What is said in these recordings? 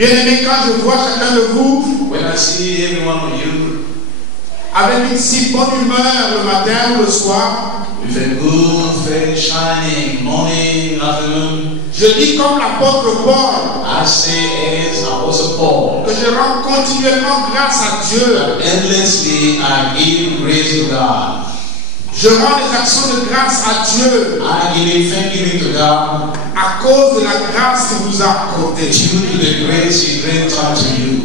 Bien-aimés, quand je vois chacun de vous When I see every one of you avec une si bonne humeur le matin ou le soir, with a good face shining, morning, afternoon, je dis comme l'apôtre Paul I say as Apostle Paul, que je rends continuellement grâce à Dieu. endlessly I give grace to God. Je rends des actions de grâce à Dieu I give thanksgiving to God à cause de la grâce qu'il vous a accordée. due to the grace He grants unto you.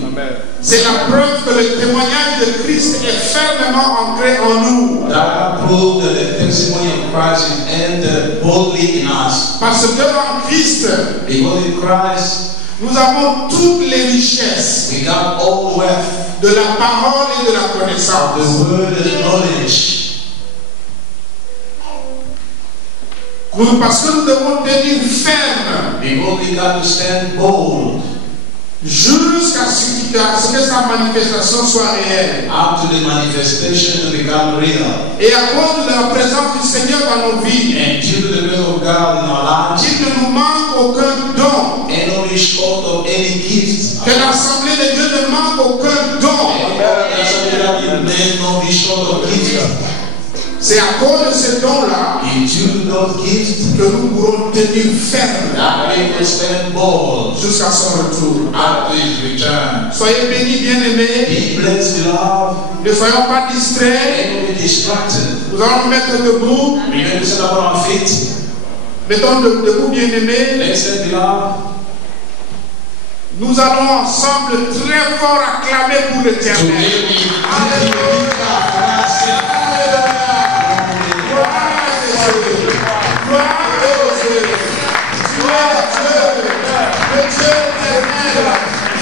C'est la preuve que le témoignage de Christ est fermement ancré en nous. That proves that the testimony of Christ is entered boldly in us. Parce que en Christ, Because in Christ nous avons toutes les richesses we got all wealth de la parole et de la of connaissance. the word and knowledge. Parce que nous devons tenir ferme Because we got to stand bold jusqu'à ce que sa manifestation soit réelle. up to the manifestation to become real. Et à cause de la présence du Seigneur dans nos vies, And due to the presence of God in our lives, qu'il ne nous manque aucun don. and not be short of any gift. Que l'Assemblée de Dieu ne manque aucun don. May not be short of gift. C'est à cause de ce don-là In due to those gifts, que nous pourrons tenir ferme that we will stand bold jusqu'à son retour. at His return. Soyez bénis, bien-aimés. Be blessed, beloved, Ne soyons pas distraits. and don't be distracted. Nous allons nous mettre debout. We're going to stand up on our feet. Mettons debout, bien-aimés. Let's stand, beloved. Nous allons ensemble très fort acclamer pour l'Éternel. Alléluia. Gloire à Dieu. Gloire à Dieu. Tu es le Dieu éternel,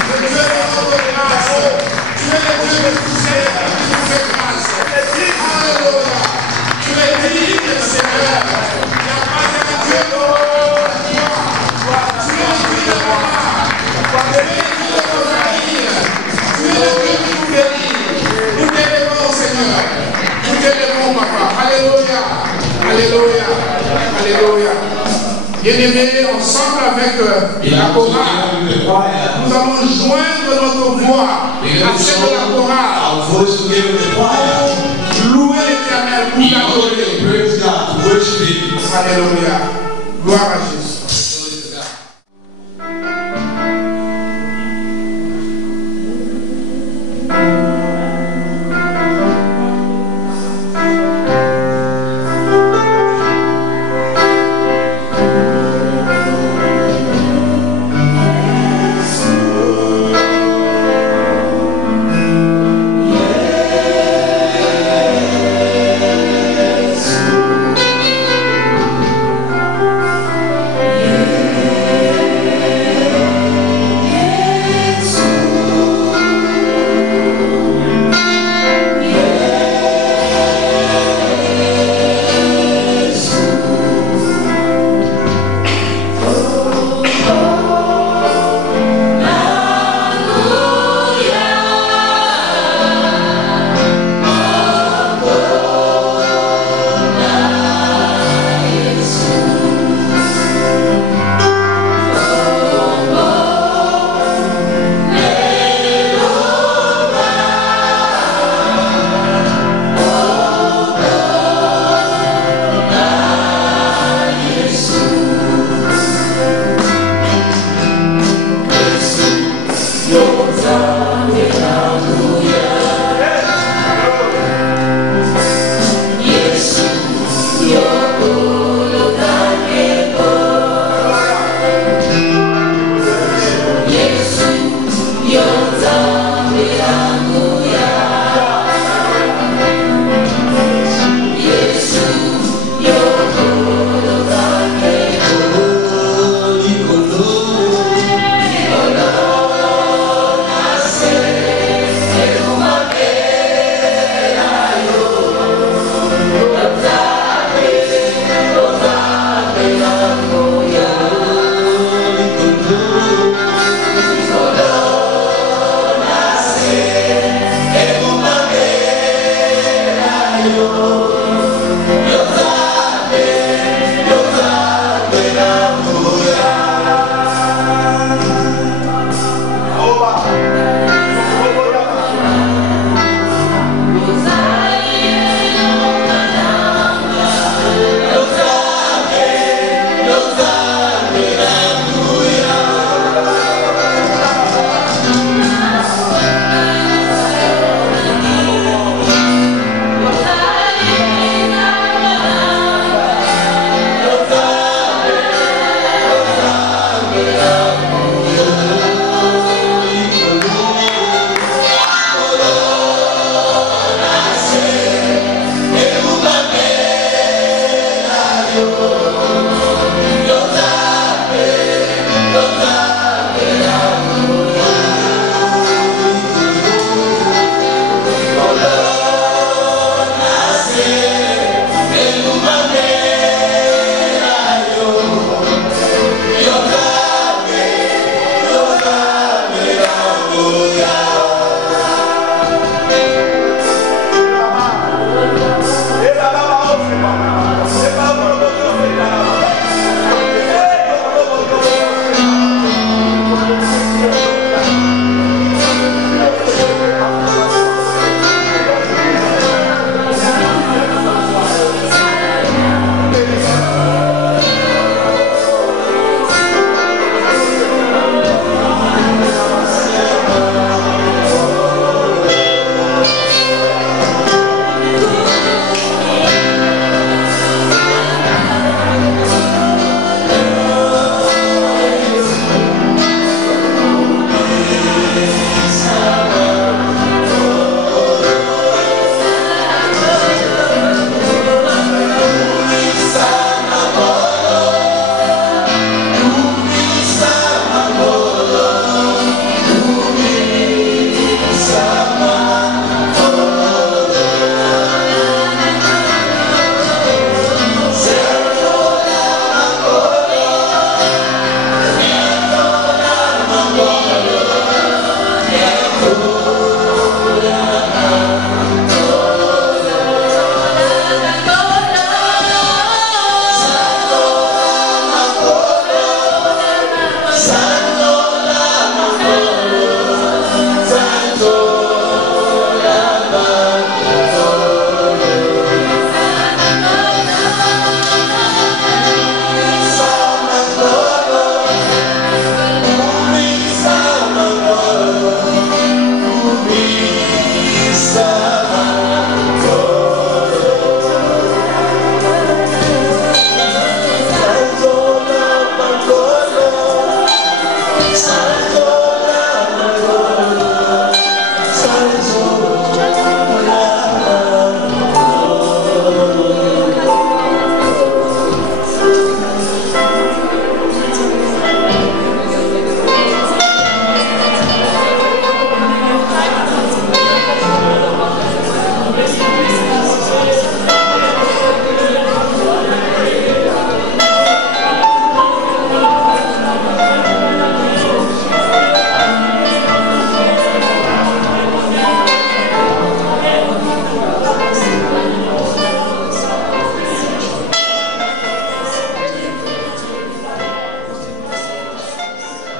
le Dieu de notre grâce. Tu es le Dieu de tous qui nous fait grâce. Alléluia. Tu es digne, Seigneur. Il n'y a pas de Dieu comme toi. Tu es le Dieu de moi. Tu es le Dieu de nos familles. Tu es le Dieu qui nous bénit. Nous t'aimons, Seigneur. Nous t'aimons, Papa. Alléluia. Alléluia. Alléluia. Bien-aimés, ensemble avec la chorale, nous allons joindre notre voix à celle de la chorale pour louer l'Éternel, pour l'adorer. Alléluia. Gloire à Jésus.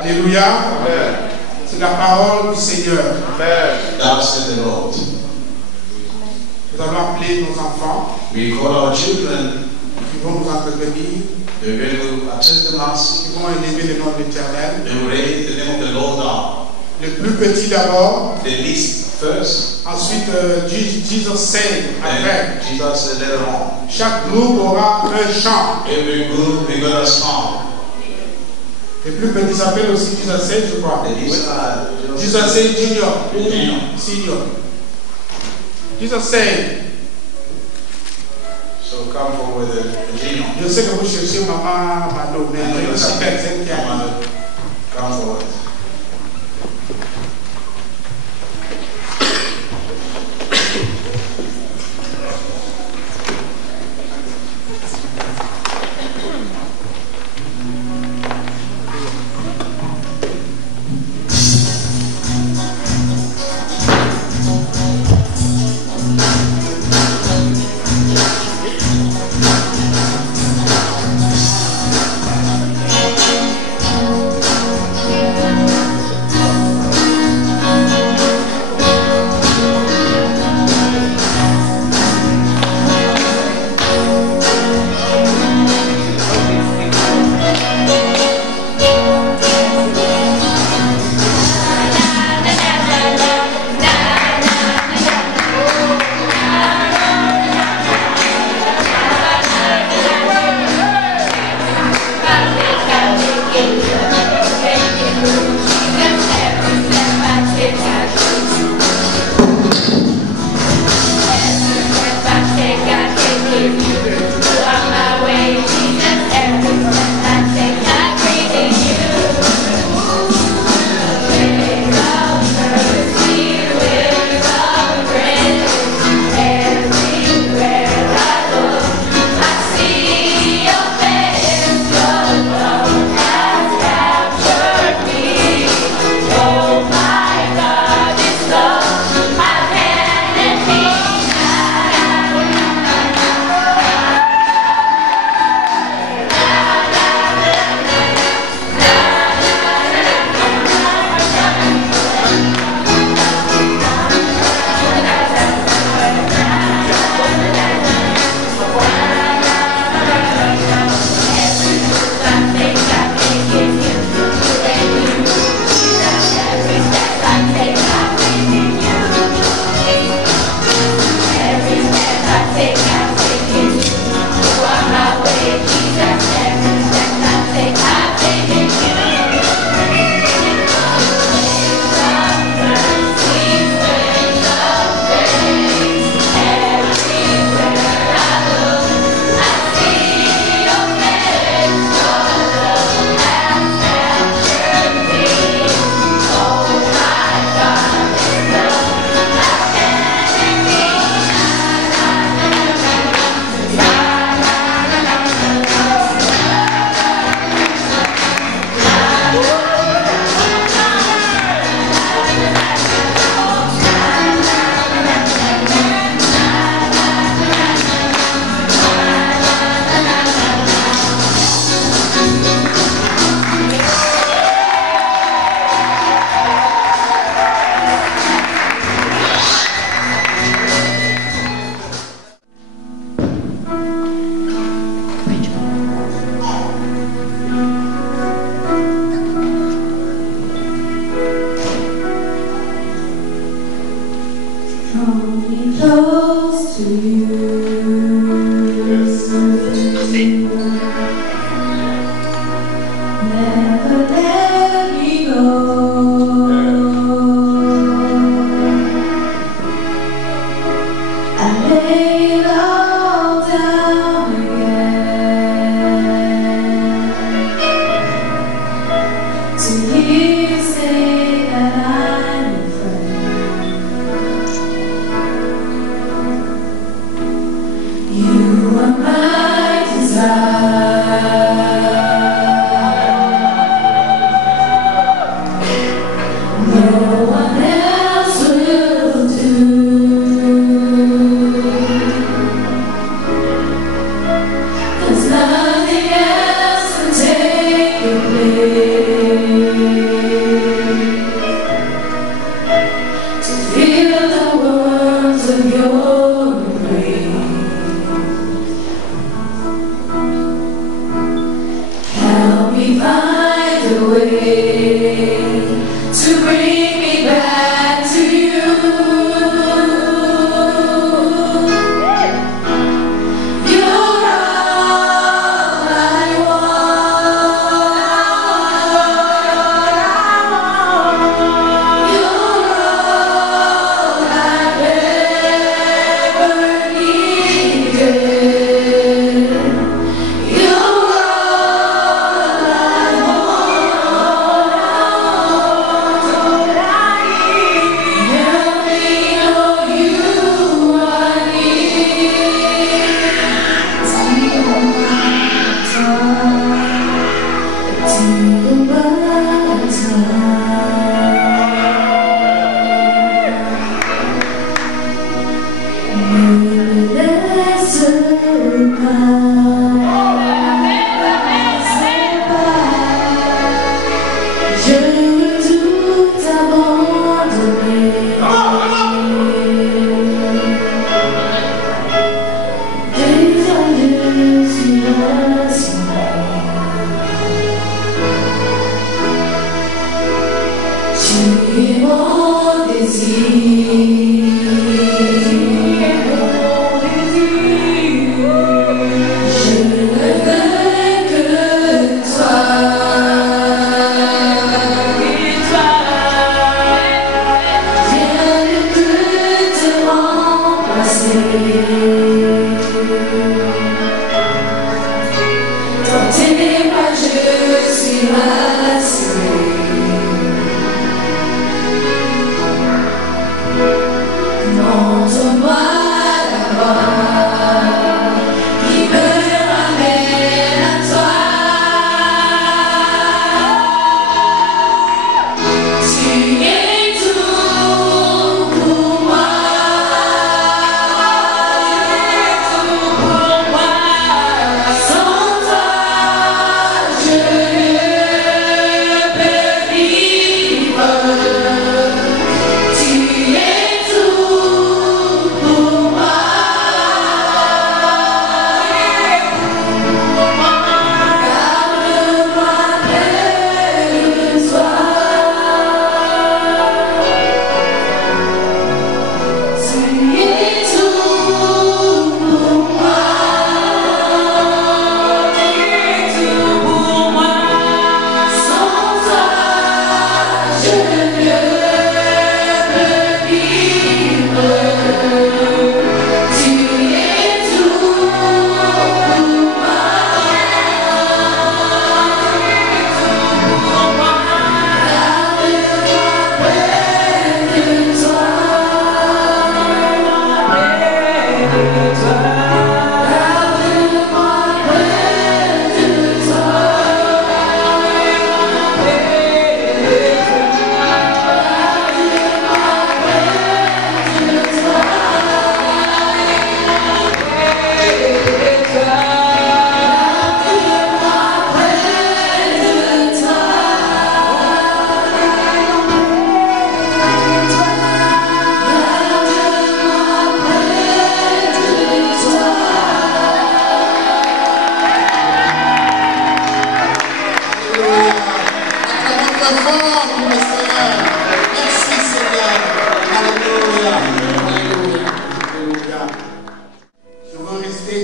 Alléluia. C'est la parole du Seigneur. Thou said the Lord. Nous allons appeler nos enfants. We call our children. Ils vont nous entretenir. They're going to attend the mass. Ils vont élever le nom de l'Éternel. They will raise the name of the Lord down. Le plus petit d'abord. The least first. Ensuite, Jesus said, après. Jesus said later on. Chaque groupe aura un chant. Every group we got a song. Le plus petit s'appelle aussi Jesus said, je crois. Jesus said Junior. Senior. Jesus said. So come forward the junior. Je sais que vous cherchez maman Mado, mais je s'appelle Cynthia. Come forward. Yeah.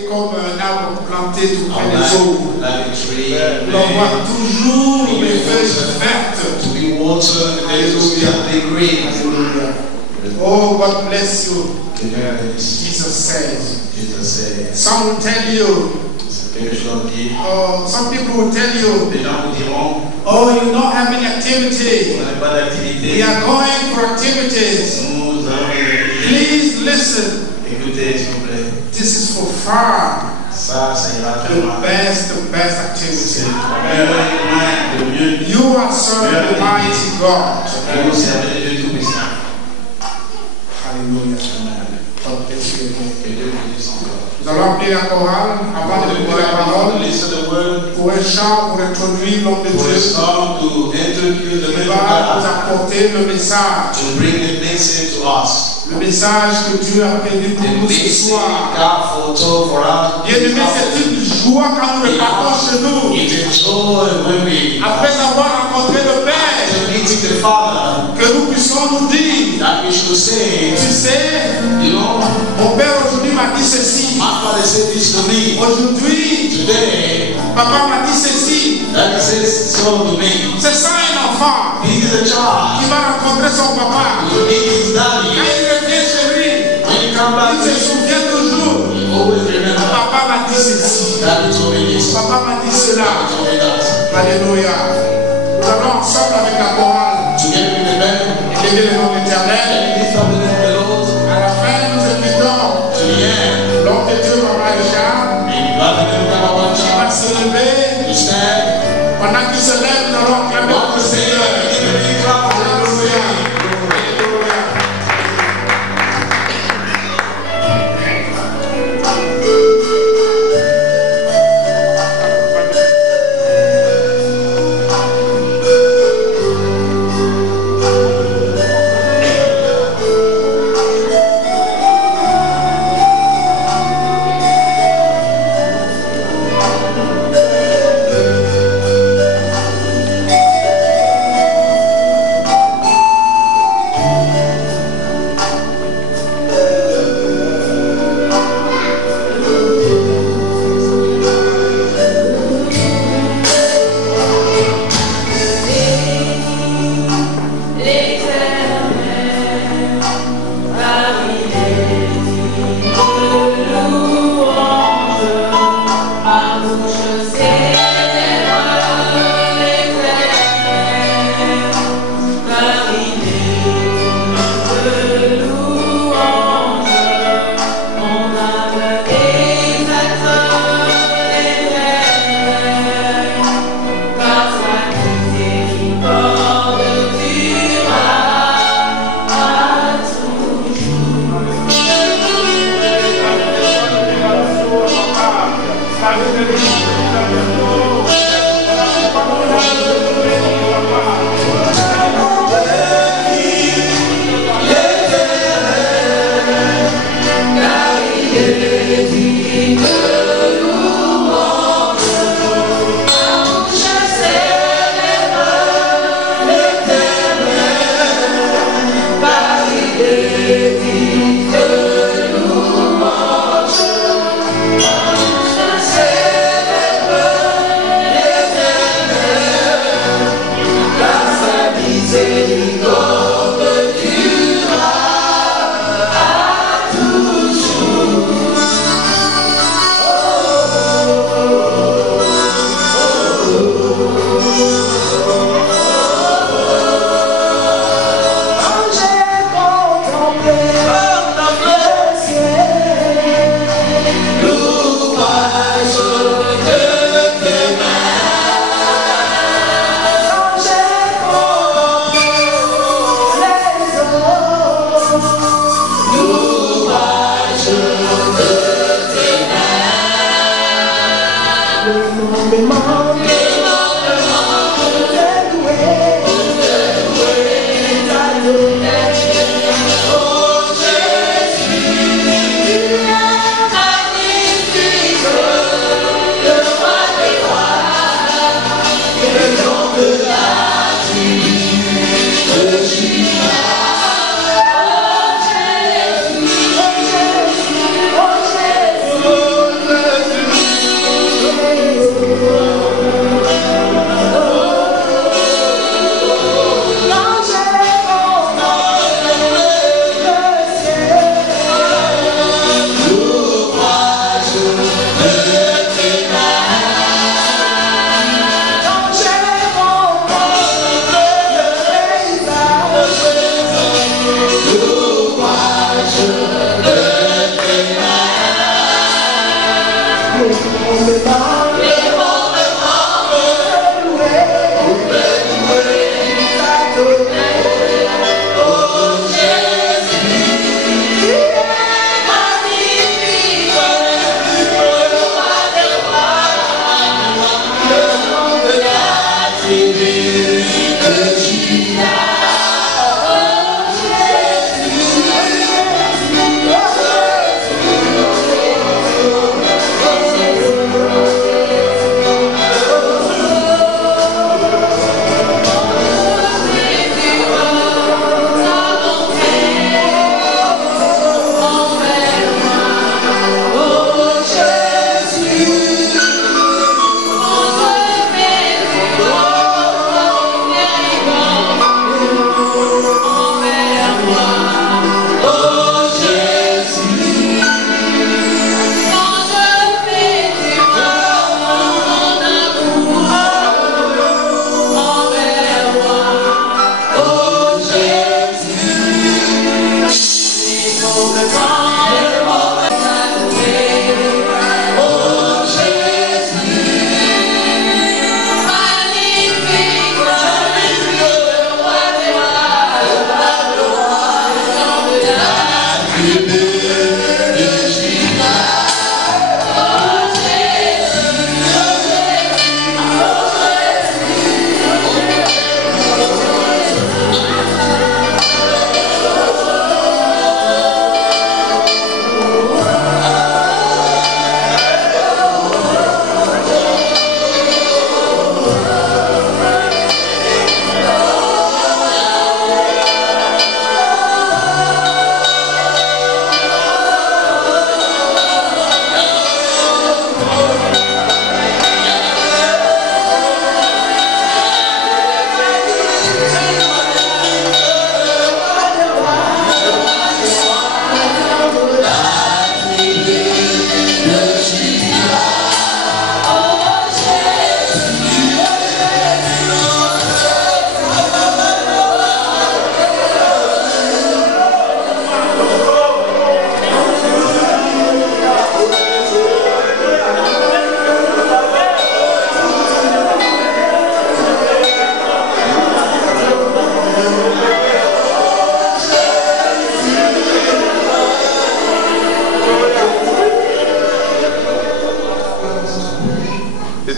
Comme un arbre planté tout près our des life eaux. like a tree, Nous devons voir toujours les feuilles vertes. to be watered, and to be green. Hallelujah. Oh, God bless you. Jesus Jesus says. said, Some will tell you, quelque chose dit, some people will tell you, les gens vous diront, oh, you don't have any vous activity. n'avez pas d'activité, We are going for activities. nous allons des activités. Please listen. Écoutez, s'il vous plaît, This is for far ça ira très the loin. best C'est activity. le mieux. You are serving the mighty God. Vous servez Dieu Tout-Puissant. Hallelujah. God bless you again. Que Dieu vous dise encore. Nous allons appeler la chorale avant de donner la parole Listen the word. pour un chant pour introduire l'homme de For a Dieu song to introduce the qui man of va nous God, apporter le message. to bring the message to us. Le message que Dieu a prévu pour The nous ce message soir. God foretold for us. Bien aimé, c'est une joie quand nous repartons chez nous. It is joy when we, Après avoir rencontré le Père, after meeting the Father, que nous puissions nous dire, that we should say, tu sais, you know, mon Père aujourd'hui m'a dit ceci. my Father said this to me. Aujourd'hui, Today, papa m'a dit ceci. that he says so to me. C'est ça un enfant He is a qui child. va rencontrer son papa. You need his Quand daddy. il revient chez lui, When you come back, il se souvient toujours. always remember Papa m'a dit ceci. that he told me this. Papa m'a dit cela. He told me that. Alléluia. Nous allons ensemble avec la chorale Together with the man, élever le nom éternel. and lift up the name of the Lord. À la fin, nous invitons To the end. l'homme de Dieu, Maman Richard, And God, the name of our qui va child. se lever. You stand. Pendant qu'il se lève, nous allons acclamer What le to say? Seigneur. Give a big clap for the Lord. Alléluia. Alléluia.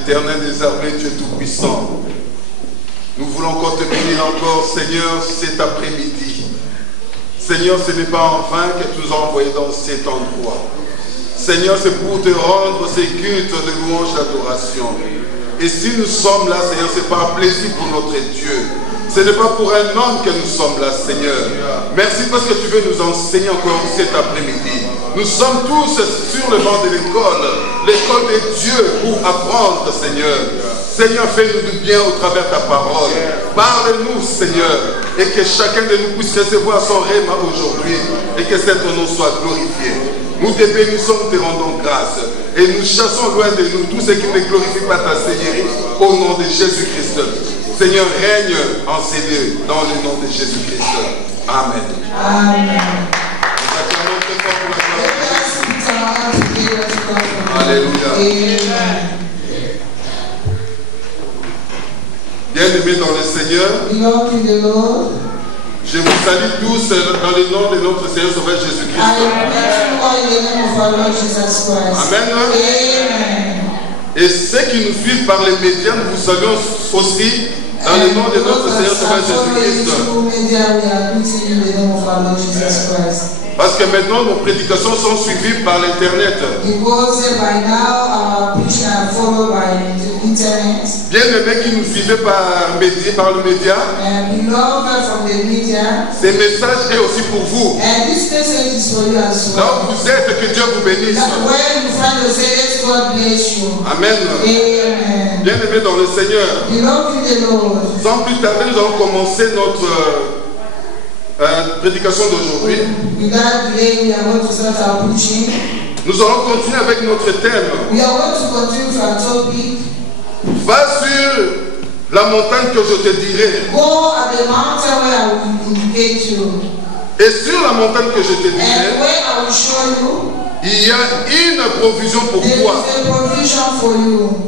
Éternel des armées, Dieu Tout-Puissant, nous voulons encore te bénir encore, Seigneur, cet après-midi. Seigneur, ce n'est pas en vain que tu nous as envoyés dans cet endroit. Seigneur, c'est pour te rendre ces cultes de louange d'adoration. Et si nous sommes là, Seigneur, c'est par plaisir pour notre Dieu. Ce n'est pas pour un homme que nous sommes là, Seigneur. Merci parce que tu veux nous enseigner encore cet après-midi. Nous sommes tous sur le banc de l'école de Dieu pour apprendre, Seigneur. Seigneur, fais-nous du bien au travers de ta parole. Parle-nous, Seigneur, et que chacun de nous puisse recevoir son rêve aujourd'hui, et que cet nom soit glorifié. Nous te bénissons, nous te rendons grâce, et nous chassons loin de nous tout ce qui ne glorifie pas ta Seigneurie, au nom de Jésus-Christ. Seigneur, règne en ces lieux, dans le nom de Jésus-Christ. Amen. Amen. Alléluia. Bien-aimés dans le Seigneur, je vous salue tous dans le nom de notre Seigneur Sauveur Jésus-Christ. Amen. Et ceux qui nous suivent par les médias, nous vous saluons aussi dans le nom de notre Seigneur Sauveur Jésus-Christ. Parce que maintenant nos prédications sont suivies par l'internet. Bien-aimés qui nous suivaient par le média, ces messages est aussi pour vous. Là où vous êtes, que Dieu vous bénisse. Amen. Bien-aimés dans le Seigneur, sans plus tarder, nous allons commencer notre prédication d'aujourd'hui. Nous allons continuer avec notre thème. Va sur la montagne que je te dirai. Et sur la montagne que je te dirai, il y a une provision pour toi.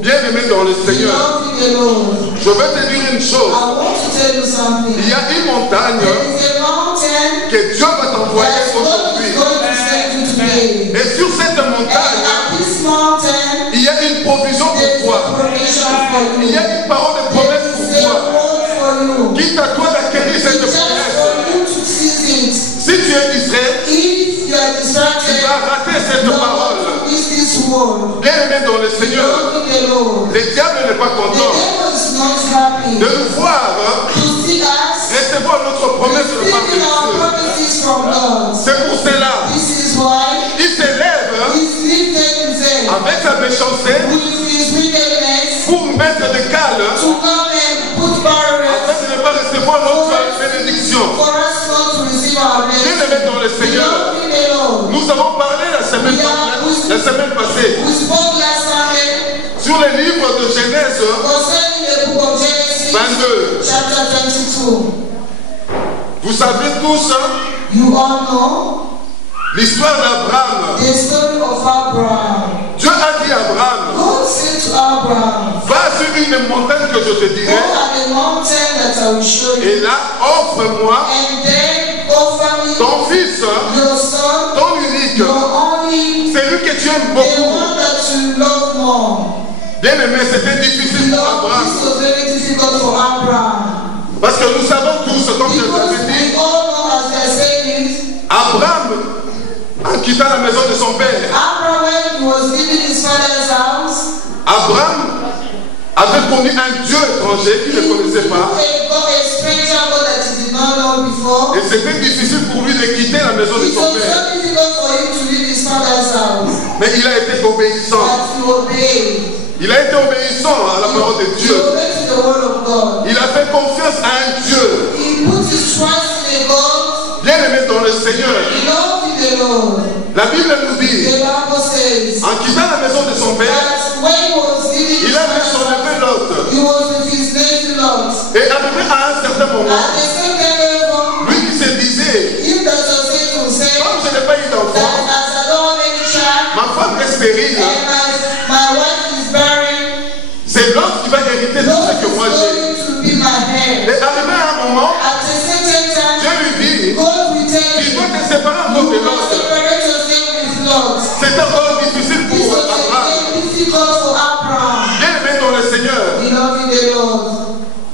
Bien-aimé dans le Seigneur, je vais te dire une chose. Il y a une montagne que Dieu va t'envoyer aujourd'hui. Et sur cette montagne, il y a une provision pour toi. Il y a une parole de promesse pour toi. Quitte à toi d'acquérir cette promesse. Si tu es distrait, tu vas rater cette parole. Bien-aimé dans le Seigneur, le diable n'est pas content de nous voir recevoir notre promesse de part de Dieu. C'est pour cela il s'élève avec sa méchanceté pour mettre des cales afin de ne pas recevoir notre bénédiction. Bien-aimé dans le Seigneur, nous avons parlé la semaine passée sur les livres de Genèse 22. Vous savez tous l'histoire d'Abraham. Dieu a dit à Abraham, va sur une montagne que je te dirai, et là offre-moi ton fils, ton unique, celui que tu aimes beaucoup. Bien aimé, c'était difficile pour Abraham. Parce que nous savons tous, comme je l'avais dit, Abraham, en quittant la maison de son père, Abraham avait connu un Dieu étranger qu'il ne connaissait pas. Et c'était difficile pour lui de quitter la maison de son père. Mais il a été obéissant. Il a été obéissant à la parole de Dieu. Il a fait confiance à un Dieu. Bien aimé dans le Seigneur. La Bible nous dit, en quittant la maison de son père, il a fait son neveu Lot. Et arrivé à un certain moment, lui qui se disait, comme je n'ai pas eu d'enfant, ma femme est stérile, c'est Lot qui va hériter tout ce que moi j'ai. Et arrivé à un moment, Dieu lui dit, il doit te séparer encore de Lot. C'est encore difficile pour Abraham. Bien aimé dans Seigneur. Beloved the Lord.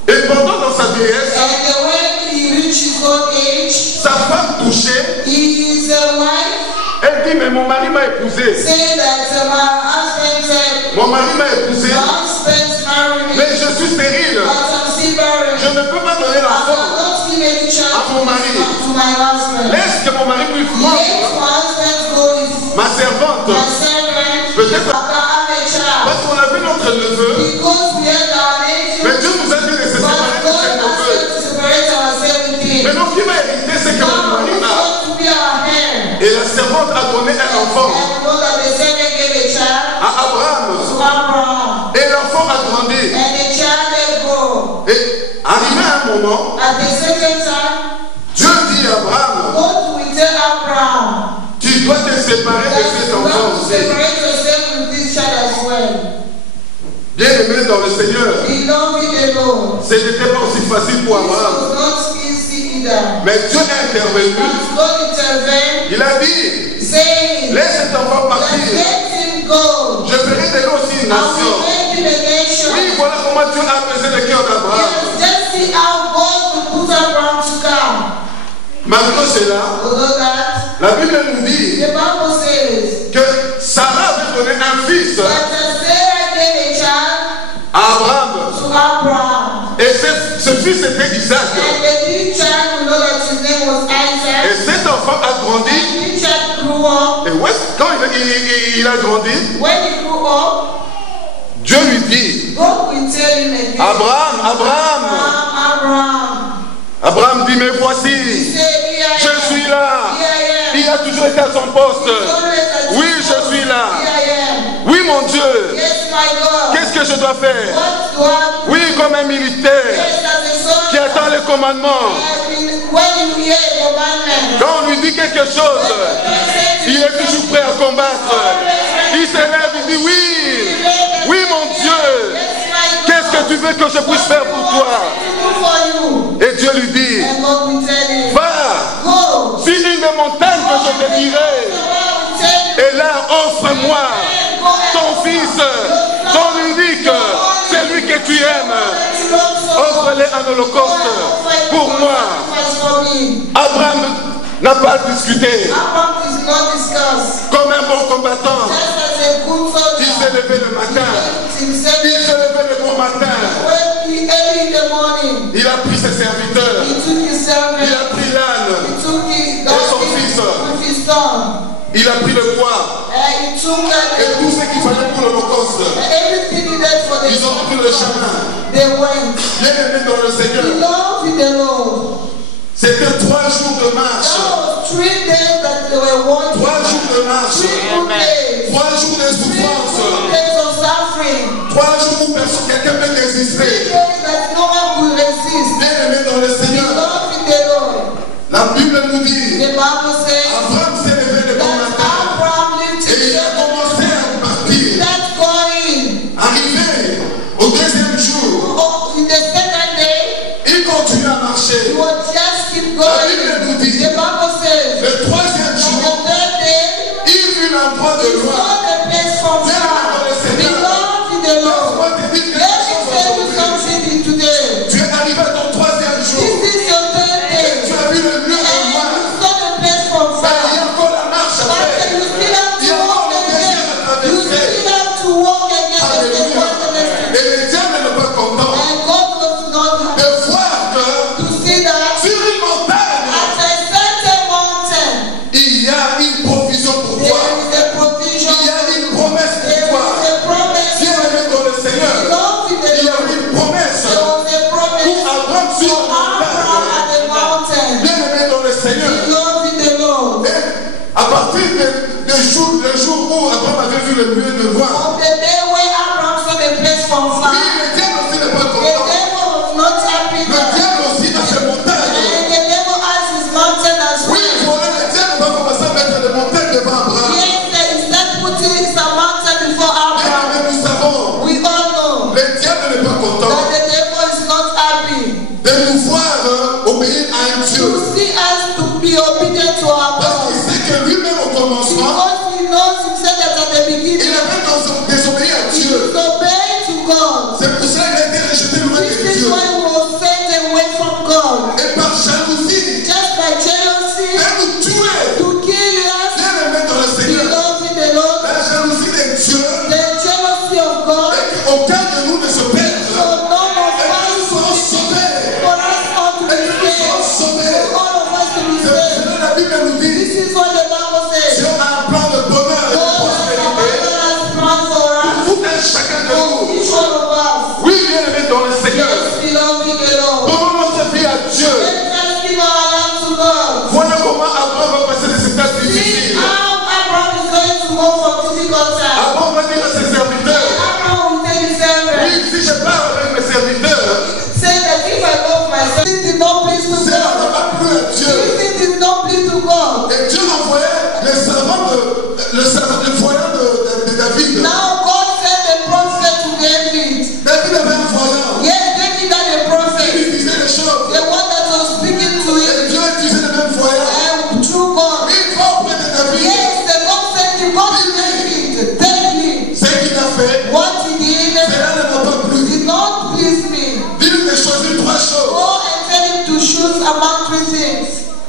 Et pendant dans sa vieillesse, And when he reached his old age, sa femme touchée, his wife elle dit, mais mon mari m'a épousé. said that my husband said, Mon mari m'a épousé, my husband's married me, mais je suis stérile. but I'm still barren. Je ne peux pas donner I l'enfant. cannot give any child À mon mari. to my husband. Laisse que mon mari puisse Let prendre my husband go with ma servante. my servant. Peut-être I can have a child. parce qu'on a vu notre neveu, Because we had our nephew, mais Dieu nous a dit de se but séparer de God ce asked neveu. us to separate ourselves with him. Mais donc, qui va hériter ce que mon Now mari who's a? going to be our heir? Et la servante a donné un enfant And we know that the servant gave a child à Abraham. to Abraham. Et l'enfant a grandi. And the child had grown. Et arrivé à un moment, At the second time, Dieu dit à Abraham, God will tell Abraham tu dois te séparer de that cet you enfant have to aussi. separate yourself with this child as well. Bien-aimé dans le Seigneur, Beloved the Lord. ce n'était pas aussi facile pour This Abraham. was not easy either. Mais Dieu a intervenu. But God intervened, Il a dit, saying, laisse cet enfant partir. let him go. Je ferai de lui aussi une I will nation. make him a nation. Oui, voilà comment Dieu a apaisé le cœur d'Abraham. Yes, just see how God will put Abraham to come. Malgré cela, Although that, la Bible nous dit the Bible says que Sarah avait donné un fils that Sarah gave a child à Abraham. to Abraham. Et ce fils était Isaac. And the new child, we know that his name was Et Isaac. cet enfant a grandi. And the child grew up. Et quand il a grandi, When he grew up, Dieu lui dit, God will tell him again, Abraham, Abraham. Abraham. Abraham dit, mais He voici, said, here I je am. suis là. Here I am. Il a toujours été à son poste. Oui, je suis là. Here I am. Oui, mon Dieu. Yes, my God. Qu'est-ce que je dois faire? What do I do? Oui, comme un militaire Yes, as a qui soldier. attend les commandements. When you hear a commandment, Quand on lui dit quelque chose, il est toujours prêt à combattre. Il se lève, il dit oui. Oui, mon Dieu. Qu'est-ce que tu veux que je puisse faire pour toi? Et Dieu lui dit, and God will tell him, va go. sur une des montagnes que je te dirai. Et là, offre-moi ton fils, ton unique, celui que tu aimes. Offre-le en holocauste pour moi. Abraham n'a pas discuté. Abraham is not discussed. Comme un bon combattant, Just as a good il soldier, s'est levé le matin. himself, Il s'est levé le bon matin. when he early in the morning, Il a pris ses serviteurs. he took his servant, Il a pris l'âne. he took his son donkey fils. with his son, Il a pris le bois. and he took Et tout ce qu'il fallait pour l'holocauste. everything needed for the Ils ont pris le chemin. They went. Bien aimé dans le Seigneur. Beloved in the Lord. C'était 3 jours de marche. That was 3 days that they were walking. 3 jours de marche. 3 good days. 3 jours de 3 souffrance. good days of suffering. 3 jours où personne, quelqu'un peut 3 résister. days that no one could resist. Bien aimé dans le Seigneur. Beloved in the Lord. La Bible nous dit, The Bible says Abraham s'est levé le bon that matin. Abraham Et lifted il a his commencé à partir. that going. Arrivé au 2e jour, Oh, in the second day, il continue à he marcher. would just keep La going. Bible nous dit, The Bible says le 3e on jour, the third day, il vit l'endroit de he loin. saw the place from far. Beloved in the Lord. Laisse-moi te dire Let quelque me chose tell you aujourd'hui. something today. Tu es arrivé à ton 3e jour. This is your third day. Tu as vu le lieu de And loin. you saw the place from Mais il y a far. encore la marche à But faire. you still have Il y to a encore walk le désir again. à You traverser. still have to walk again in the Alléluia. wilderness. Et le diable n'est pas content And God was not de voir que to see that sur une montagne, at a certain mountain il y a une provision pour there toi. is a provision. Il y a une promesse There pour toi. is a promise. Bien aimé dans le Seigneur, Beloved in the il y a Lord. une promesse There was a promise pour Abraham for sur la Abraham montagne. at the mountain. Bien aimé dans le Seigneur. Beloved in the Lord. Et à partir le jour où Abraham avait vu le lieu de loin, On the day when Abraham saw the place from far, oui, le diable aussi n'est pas the content. devil was not happy Le there. diable aussi a ses montagnes. And the devil has his mountain as Oui, well. voilà, le diable va commencer à mettre des montagnes devant Abraham. Yes, they start putting some mountain before Bien Abraham. aimé, nous savons, We all know le diable n'est pas content that the devil is not happy de nous voir obéir à un Dieu. to see us to be obedient to our Parce God. qu'il sait que lui-même au commencement, Because he knows himself that at the il beginning avait désobéi à he Dieu. disobeyed to God. C'est Qu'aucun de nous ne se perde. So none of Et que nous us, soyons sauvés. for us all to be Et que nous soyons saved. sauvés. For all of us to be C'est saved. ce que la Bible nous dit. This is what the Bible says. Dieu a un plan de bonheur et de God prospérité has planned for us, pour tout un chacun de for nous. each one of us. Oui, bien aimé dans le Seigneur. Yes, beloved in the Lord. Donnons notre vie à Dieu. Let us give our life to God. Voilà comment Abraham va passer des étapes See difficiles. how Abraham is going to go from difficult times. Abraham va dire à ses serviteurs, Abraham will tell his servant, oui, si je pars avec mes serviteurs, say that if I love myself, this did not please to cela ne God. va plus à Dieu. This did not please to God. Et Dieu envoyait le voyant de David. Now God sent a prophet to David. David avait un voyant. Yes, David had a Il prophet. lui disait les choses. The one that was speaking to Et him Dieu utilisait le même voyant. through God. Il va auprès de David. Yes, the God sent you. God to David. Tell him Ce qu'il a fait, what he did cela ne m'a pas plu. did not please me. Dis-lui de choisir trois choses. Go and tell him to choose among three things.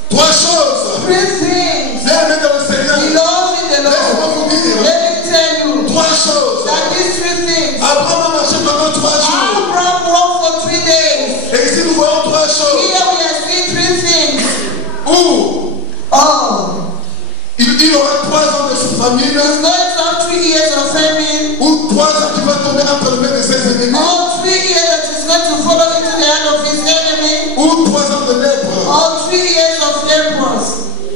Trois choses. Three things. Bien aimé dans le Seigneur. Beloved in the Laisse-moi Lord. vous dire. Let me tell you Trois choses. that these three things. Abraham a marché pendant 3 jours. Abraham walked for 3 days. Et ici nous voyons trois choses. Here we are seeing three things. Où Oh, il aura 3 ans de famine. he's going to have 3 years of famine. Ou 3 ans qui va tomber entre les mains de ses ennemis. All 3 years that he's going to follow into the hand of his enemy. Ou 3 ans de lèpre. All 3 years of lepers.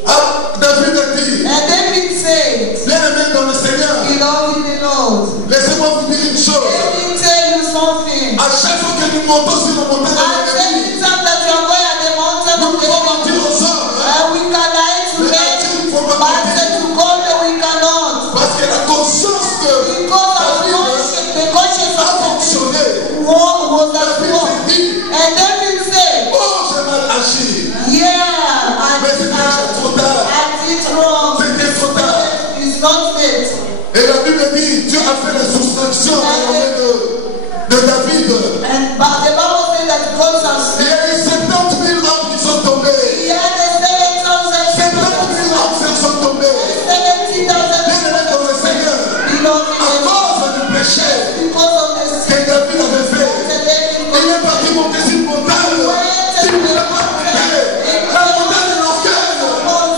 Ah, David a dit, And David said, bien aimé dans le Seigneur, beloved in the Lord, laissez-moi vous dire une chose. let me tell you something. À chaque fois que nous montons sur le montagne de At l'ennemi, any time that you are going at the mountain nous of the pouvons enemy, mentir aux hommes. and we can lie to Mais à them, Dieu, il ne faut pas but mentir. say to God that we cannot. Parce que la conscience de Because our David conscience, the conscience a of fonctionné. war was at David war. s'est dit, And David said, oh, j'ai mal agi. yeah, Mais c'était déjà trop tard. I did wrong. C'était trop tard. It's not late. Et la Bible dit, Dieu a fait la soustraction de David. And but the Bible says that God has Il y a eu 70 000 hommes qui sont tombés. He had a 7,000 70 000 hommes sont tombés. 70,000 Bien aimé dans le Seigneur, beloved à in the Lord. cause du péché Because of the sin que David avait fait, that David il est parti monter sur une montagne. Il ne l'a pas monté. La montagne de l'orgueil.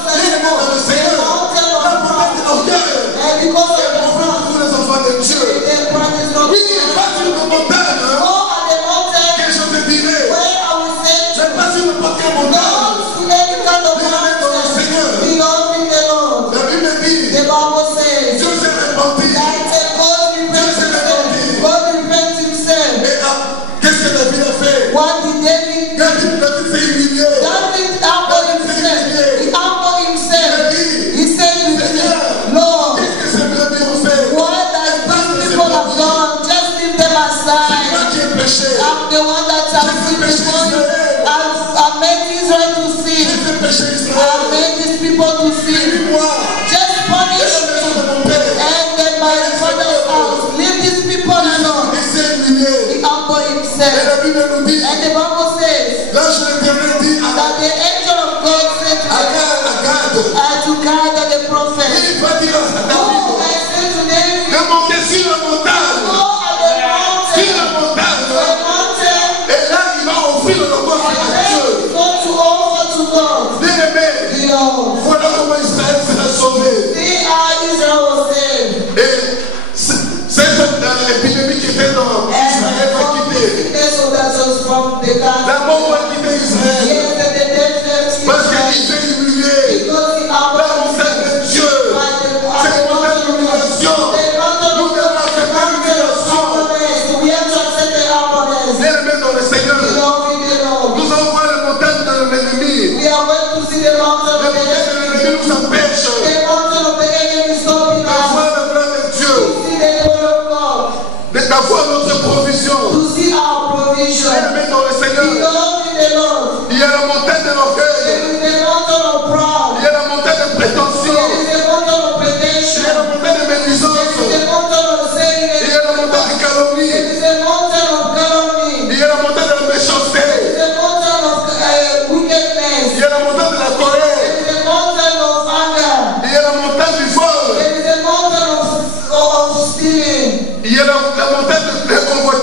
Bien aimé dans le Seigneur, la montagne de l'orgueil. and because of Et the pour faire tous les enfants de Dieu. the pride is not Oui, pas sur une montagne. go at the mountain Que je te dirai. where I will say Mais pas sur n'importe quelle montagne. don't see any kind of Bien aimé dans le mountain. Seigneur. Beloved in the Lord. La Bible dit, The Bible says Dieu s'est répandu. that God repents himself. God repents himself. Et qu'est-ce que David a fait? What did David do? David s'est humilié. David humbled himself. He humbled himself. He said to him, Lord, Qu'est-ce que ces brebis ont fait? what does these people have done? Just leave them C'est aside. moi qui ai péché. I'm the one that has sinned before you. I've made Israel to J'ai sin. fait pécher I've Israël. made these people to sin. Suis-moi. Just Et punish la maison me de mon père. and then my father's house. Leave these people alone. Il s'est humilié. He humbled Et himself. la Bible nous dit, And the Bible says l'ange de l'Éternel dit that the angel of God said to à to Gad the prophet, il va dire à go David, and say to David, de monter sur la go montagne. at Sur the la montagne. mountain, Et là, il va offrir le repas à Dieu. go to offer to God. Bien aimé, Beloved, voilà comment Israël sera sauvé. see how Israel was saved. Et cette épidémie qui était dans Israël va quitter. So that was from the La God. mort va quitter Israël. Yes, and the death left Parce qu'il Israel. s'est humilié. Because he La humbled montagne himself. de Dieu. C'est une montagne d'humiliation. Nous devons accepter l'humiliation. We have to accept the humbleness. Bien aimé dans le Seigneur. Beloved in the Lord. Nous allons voir la montagne de l'ennemi. We are going to see the mountain La of the montagne de enemy. l'ennemi nous empêche The mountain of the enemy is stopping de us. voir le plan de Dieu, See the glory of God. d'avoir notre provision. To see our provision. Bien aimé dans le Seigneur. Beloved in the Lord. Il y a la montagne de l'orgueil. There is the mountain of pride. Il y a la montagne de prétention. There is the mountain of Il y a pretension. la montagne de There médisance. is the mountain of saying Il y a la montagne de calomnie. There is the mountain of calumny. Il y a la montagne de la méchanceté. There is the mountain of wickedness. Il y a la montagne de la colère. There is the mountain of anger. Il y a la montagne du vol. There is the mountain of stealing. Il y a la montagne de convoitise.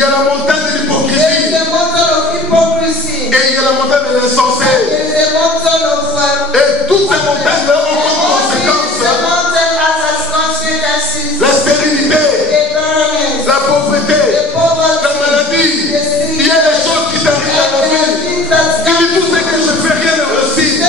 y a la montagne de l'hypocrisie. There is the mountain of hypocrisy. Et il y a la montagne de l'insensé. There is the mountain of Et toutes ces montagnes-là ont comme conséquence the mountain has consequences. la stérilité, The barrenness, la pauvreté, the poverty, la maladie. the sickness. Il y a des choses qui t'arrivent dans la vie. Tu dis tout ce que je fais, rien ne réussit.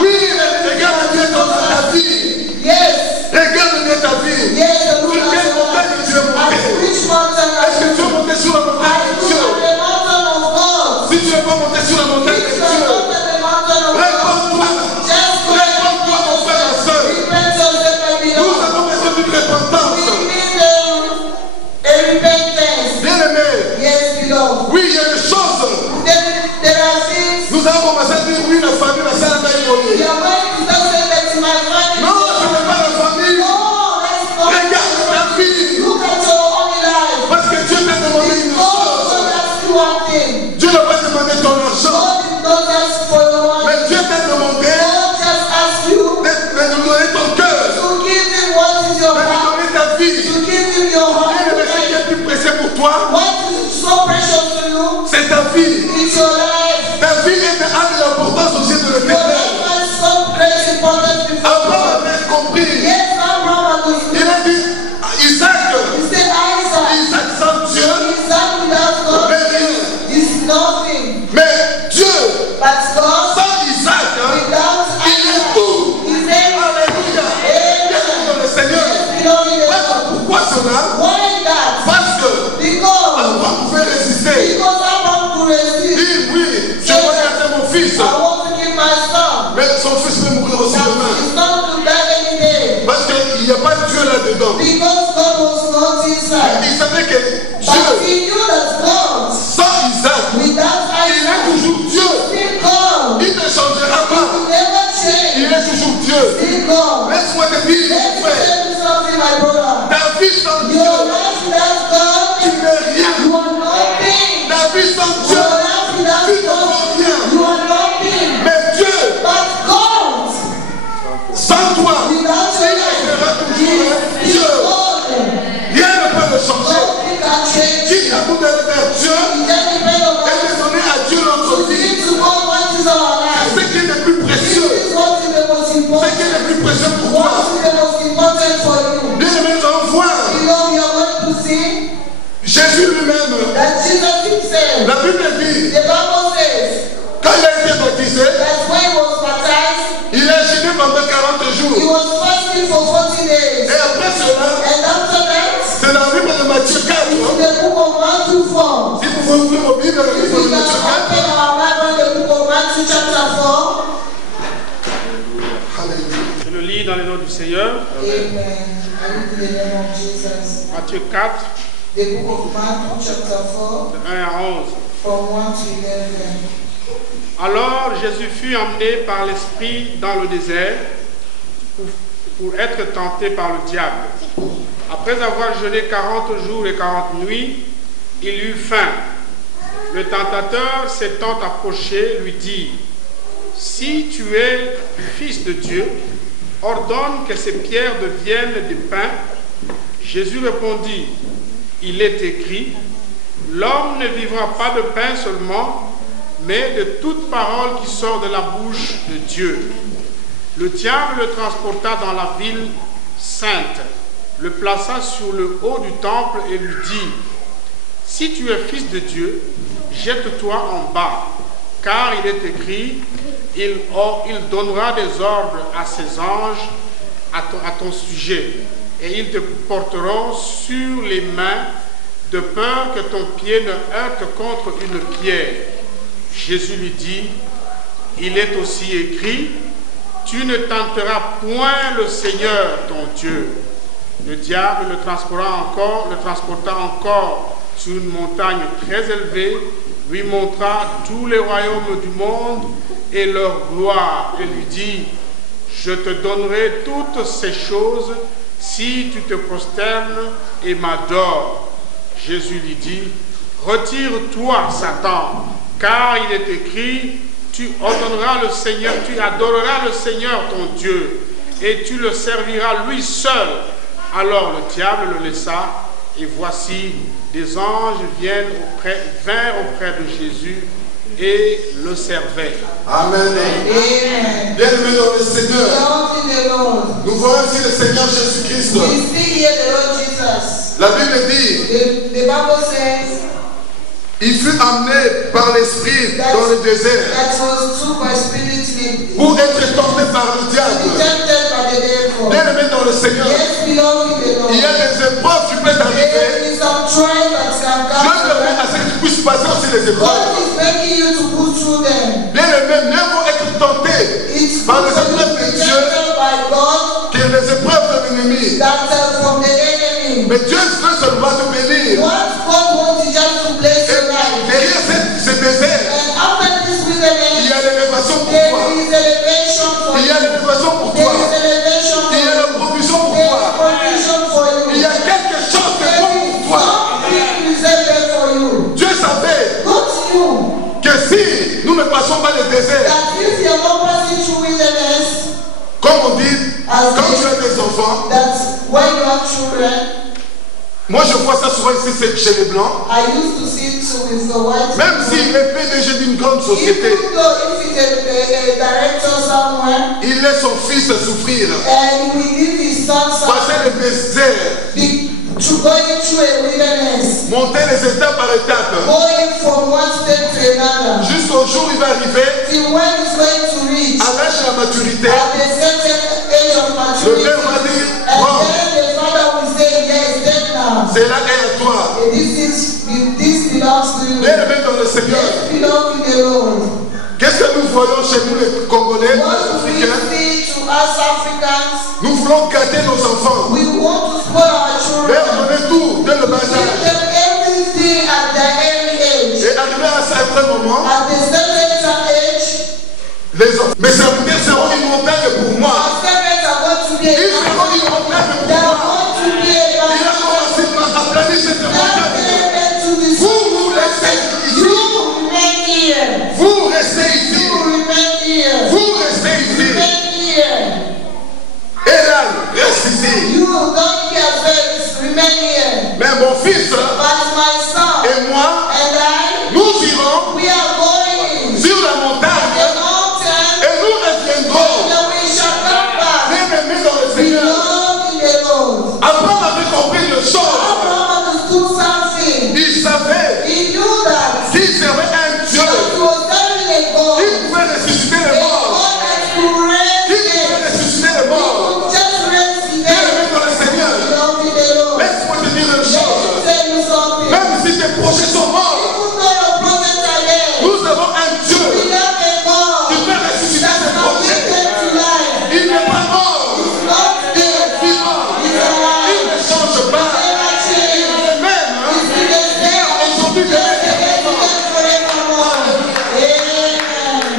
Oui, regarde bien ta vie. Yes. Regarde bien ta vie. Yes, the Sur Lord quelle montagne tu es monté? Which mountain Est-ce que tu es monté sur la montagne de Dieu? the mountain of God. Si tu n'es pas monté sur la montagne de If you are Dieu, not at the mountain of God, réponds-toi. just go Réponds-toi, mon frère et soeur. repent yourself, my Nous beloved. avons besoin d'une We repentance. need a repentance. Bien aimé, Yes, beloved. oui, il y a des choses. There are things Nous avons commencé à dire oui, la famille, la salle a you évolué. are going to start saying that in my family. Non, ce n'est pas la famille. No, that's not. Regarde ta vie. Look at your own life. Parce que Dieu t'a demandé une God chose. will ask you one thing. Dieu n'a pas demandé ton argent. God did not ask for your money. Mais Dieu t'a demandé God just asked you de nous donner ton cœur. to give him what is your De nous heart. donner ta vie. To give him your heart. Et le message qui est plus précieux pour toi, What is so precious to you? c'est ta vie. It's your life. Ta vie a de l'importance aux yeux de Your l'Éternel. life has so great importance before Abraham God. avait compris. Yes, Abraham was. Il a dit, Isaac, He said, Isaac. Isaac sans Dieu, Isaac without God n'est rien. is nothing. Mais Dieu, But God sans Isaac, without il est Isaac tout. is everything. Alléluia. Bien dans le Seigneur. Yes, beloved in the Lord. Pourquoi cela? Why that? Parce que Because Abraham pouvait résister. Abraham could resist. Dit oui, je veux garder mon fils. I want to give my son. Mais son fils peut mourir aussi demain. His son could die any day. Parce qu'il n'y a pas Dieu là-dedans. Because God was not inside. Il savait que But Dieu, he knew that God, sans Isaac, without il est Isaac, toujours Dieu. still God, Il ne changera pas. will never Il change. est toujours Dieu. Still God. Laisse-moi te dire, Let mon me frère, tell you something, my brother. ta vie sans Dieu, Your life without God, tu n'es rien. you are nothing. Ta vie sans Dieu, Your life tu without ne God, vaux rien. you are nothing. Mais Dieu, But God, sans toi, without il your restera life, toujours is Dieu. God. Rien ne peut le changer. Nothing can change. Qui a tout d'aller vers Dieu It just depends on et de us. donner à Dieu notre To vie. give to God what is our life. Ce qui est le plus This précieux, is what is the most ce qui important. est le plus précieux pour What toi. is the most important for you? Bien aimé, on voit You know, we are going to see Jésus lui-même. that Jesus himself, La Bible dit, the Bible says, quand il a été baptisé, that when he was baptized, il a jeûné pendant 40 he jours. was fasting for 40 days. Et après cela, And after that, c'est dans le livre de Matthieu 4. in the book of Matthew 4, Si vous pouvez ouvrir vos Bibles, le if livre de we can Matthieu 4. open our Bible, the book of Matthew chapter 4. Alléluia. Je le lis dans le nom du Seigneur. Amen. I read in the name of Jesus. Matthieu 4, The book of Matthew chapter 4, de 1 à 11. from 1 to 11. Alors Jésus fut emmené par l'Esprit dans le désert pour être tenté par le diable. Après avoir jeûné 40 jours et 40 nuits, il eut faim. Le tentateur s'étant approché lui dit, « Si tu es fils de Dieu, ordonne que ces pierres deviennent des pains. » Jésus répondit, « Il est écrit, l'homme ne vivra pas de pain seulement, mais de toute parole qui sort de la bouche de Dieu. » Le diable le transporta dans la ville sainte, le plaça sur le haut du temple et lui dit, « Si tu es fils de Dieu, jette-toi en bas, car il est écrit, il donnera des ordres à ses anges à ton sujet, et ils te porteront sur les mains, de peur que ton pied ne heurte contre une pierre. » Jésus lui dit, « Il est aussi écrit, tu ne tenteras point le Seigneur ton Dieu. » Le diable le transporta encore sur une montagne très élevée, lui montra tous les royaumes du monde et leur gloire, et lui dit, « Je te donnerai toutes ces choses si tu te prosternes et m'adores. » Jésus lui dit, « Retire-toi, Satan, car il est écrit, tu adoreras le Seigneur ton Dieu, et tu le serviras lui seul. » Alors le diable le laissa, Et voici, des anges vinrent auprès de Jésus et le servaient. Amen. Amen. Bien-aimés dans le Seigneur, Belong to the Lord. nous voyons ici le Seigneur Jésus-Christ. We see here the Lord Jesus. La Bible dit, The Bible says il fut amené par l'Esprit dans le désert that was took by spirit in pour être tenté par le be diable. tempted by the devil. Bien-aimés dans le Seigneur, Yes, belong to the Lord. il y a des épreuves qui peuvent There arriver. is some trial that can Dieu come. permet à ce que tu puisses passer aussi les épreuves. God is making you to go through them. Bien-aimés, mieux vaut être tenté It's par les good to épreuves be de Dieu tempted by God que les épreuves de l'ennemi. than from the enemy. Mais Dieu veut seulement te bénir. What God wants is just to bless Et your life. derrière ce désert, And after this il wilderness, y a l'élévation pour there toi. is elevation for Il y a you. l'élévation pour There toi. is elevation for Il y a you. la provision pour There is toi. provision for Il y you. a quelque chose de There bon is pour toi. something reserved for you. Dieu savait Not you. que si nous ne passons pas le désert, That if you are not passing through wilderness, comme on dit, quand tu as des enfants, that when you have children, moi je vois ça souvent ici c'est chez les Blancs, I used to see it with the white même people. s'il est PDG d'une grande société, Even though if it's a director somewhere, il laisse son fils souffrir, and we leave his son passer somewhere, le désert, to going through a wilderness, monter les étapes par étapes, going from one step to another, jusqu'au jour où il va arriver till when it's going to reach à l'âge de la maturité. at a certain age of Le maturity, père va dire, and wow, then the father will say, yes, take now. c'est là est à toi. And this belongs to you. Bien-aimé dans le Seigneur, This belongs to the Lord. qu'est-ce que nous voyons chez nous les Congolais, les What do we Africains? see to us Africans? Nous voulons gâter nos enfants, We want to spoil our leur children. donner tout dès le bas Give âge. them everything at their early age. Et arrivé à un certain moment, At a certain age, mes serviteurs seront une montagne pour moi. our servants are going to be Ils seront une montagne they pour are moi. going to be Il a commencé par aplanir cette montagne. Vous restez ici. You remain here. Vous restez ici. You remain here. Vous restez ici. Remain here. Et là, reste ici. You don't care first. Remain here. Mais mon fils But my son et moi, and I, nous irons we are going sur la the montagne mountain, et nous reviendrons. and we shall come back. Bien-aimés dans le Seigneur, Belong in the Lord. Abraham avait compris une chose. Abraham understood something. Il savait He knew that qu'il servait un Dieu he was serving a God. qui pouvait ressusciter les A morts. God that could raise Qui pouvait him. ressusciter les He morts. could just raise him. Bien-aimés dans le Seigneur, Belong in the Lord. laisse-moi te dire une Let me chose. tell you something. Même si tes projets sont morts, Even though your prophets are dead, nous avons un Dieu we have a God qui peut ressusciter that tes can projets. bring them to life. Il n'est pas mort. Not Il est dead. vivant. He's Il alive. ne change pas. Never Il change. est le même. He's still the same. Aujourd'hui, Yesterday, demain, today, forevermore. Amen.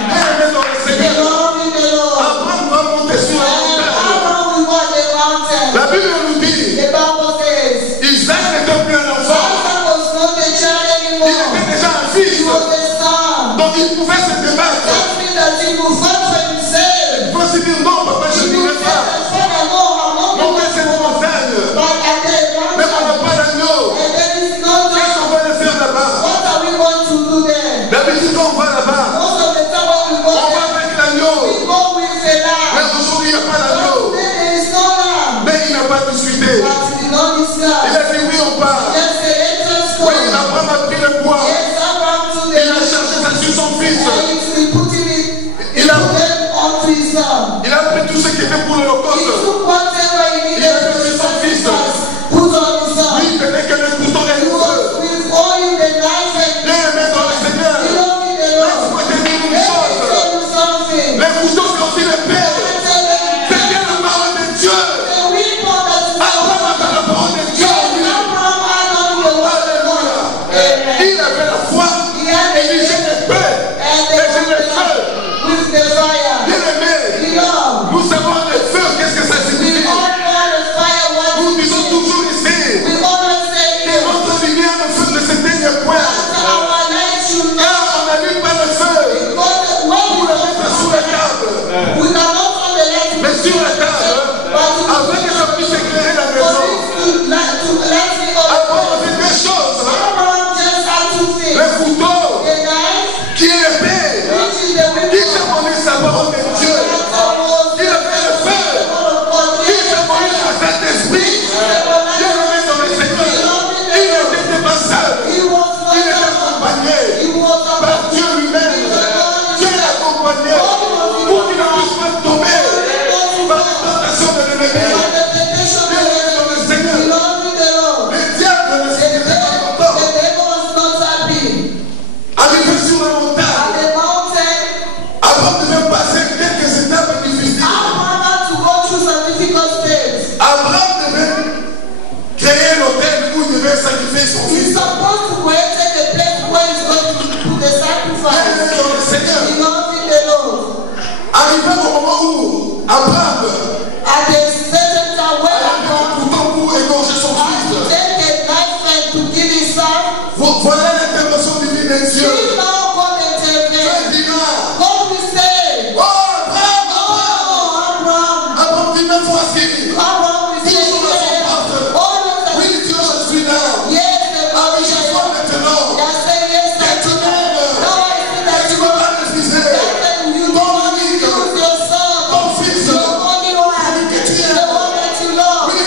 bien-aimés dans le Seigneur, Belong in the Lord. Abraham va monter sur la And montagne. Abraham will walk the mountain. La Bible nous dit, The Bible says, Isaac n'était plus un enfant. Isaac was not a child Il anymore. était déjà un He fils. was a son. Donc il pouvait se débattre. That means that he could fight for himself. Il peut se dire non, papa, je He ne could pourrai say, pas. Father, no, I'm not Mon going père, c'est to une go. montagne. But at the Mais on n'a mountain, pas d'agneau. and there is no Qu'est-ce qu'on door. va le faire là-bas? What are we going to do there? D'habitude, quand on va là-bas, Most of the time when we go on va there, avec l'agneau. we go with a Mais lamb. aujourd'hui, il n'y a pas But d'agneau. today there is no lamb. Mais il n'a pas discuté. But he did not Il discuss. a dit oui, on part. Just say, let us go. Oui, Abraham a pris le poids. Yes, Abraham took Il a the cherché ça sur son fils. and he put him in, Il a, put them onto his son. il a pris tout ce qui était pour He l'Holocauste. took whatever he needed to be sacrificed, put on his son. Lui, il tenait que le couteau et He le was feu. with only the knife and Bien-aimés dans le Seigneur, he don't need the Lord. laisse-moi te dire une Let me chose. tell you something. Les couteaux, c'est aussi les pères. I tell you, C'est bien la parole de Dieu. the weapon that is Abraham avait la parole de Dieu. Abraham had on the word of God. Amen. Il avait la foi. He had Et il dit, j'ai le feu. and Et j'ai le feu. with the fire. Bien-aimés, Beloved, nous savons le feu, qu'est-ce que ça we signifie? all know the fire what Nous it disons is. toujours ici We always say que here, votre lumière ne feu ne s'éteigne point. that our light should Car not on n'allume pas le feu because when pour we le mettre don't sous la table, we cannot on the light mais sur la table, afin que ça puisse éclairer la for maison. it to let me on. élever son He's fils. supposed to create the place where he's going to put the sacrifice. Bien-aimé dans le Seigneur. Beloved in the Lord. Arrivé au moment où Abraham At a certain time a when pris un couteau pour égorger son had to fils. take a knife and to kill his son, Voilà l'intervention divine de Dieu. he now God intervened. Dieu dira, God will say, oh Abraham, oh, Abraham. Abraham dit même voici. Abraham will say, yes. Always Oui, Dieu, je suis là. yes, the Ah oui, Lord je is vois maintenant. They are saying, yes, Que I tu do. m'aimes. Now I see Que that tu you ne vas pas refuser. that you do Ton not unique. use your son, Ton fils. your only one, Celui que tu aimes. the one that you love. Oui,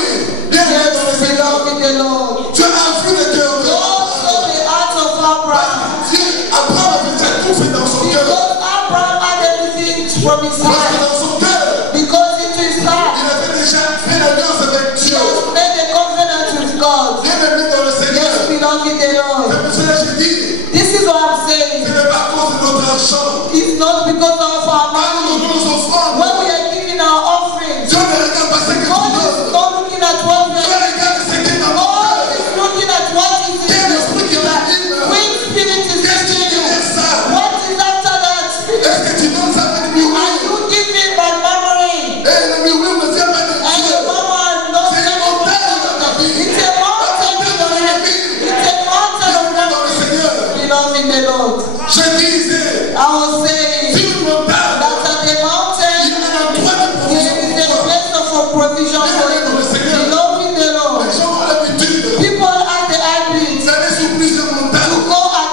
bien aimé dans le Yes, we Seigneur. love in the Lord. Tu as vu le cœur de God saw the heart of Abraham. Dieu, Abraham avait déjà tout fait dans son cœur. Because Abraham had everything from his Parce que heart. dans son cœur, Because into his heart, il avait déjà fait l'alliance avec he Dieu. has made a covenant with God. Bien aimé dans le Seigneur. Yes, we love in the Lord. C'est pour cela que je dis, This is what I'm ce saying. n'est pas à cause de notre argent. It's not because of our Quand nous money. donnons nos offrandes, When we are giving our offerings, Dieu ne regarde pas ce que tu God is donnes. not looking at what we Dieu are. regarde ce qui est dans mon God cœur. is looking at what is in Quel your esprit qui t'anime? Which spirit is Qu'est-ce qui in you? est ça? What is after that spirit? Est-ce que tu donnes ça avec lui? Are you giving by murmuring? Et le murmure ne vient pas de And Dieu. the murmur is not C'est une montagne dans ta vie. It's a mountain in your life. It's a mountain of Dans le God. Seigneur, Beloved in the Lord. je disais, I was saying sur une montagne, that at the mountain il y a un endroit de there is a provision. place of provision for you. Beloved in the Lord. Les gens ont l'habitude People have the habit d'aller sur plusieurs to montagnes. go at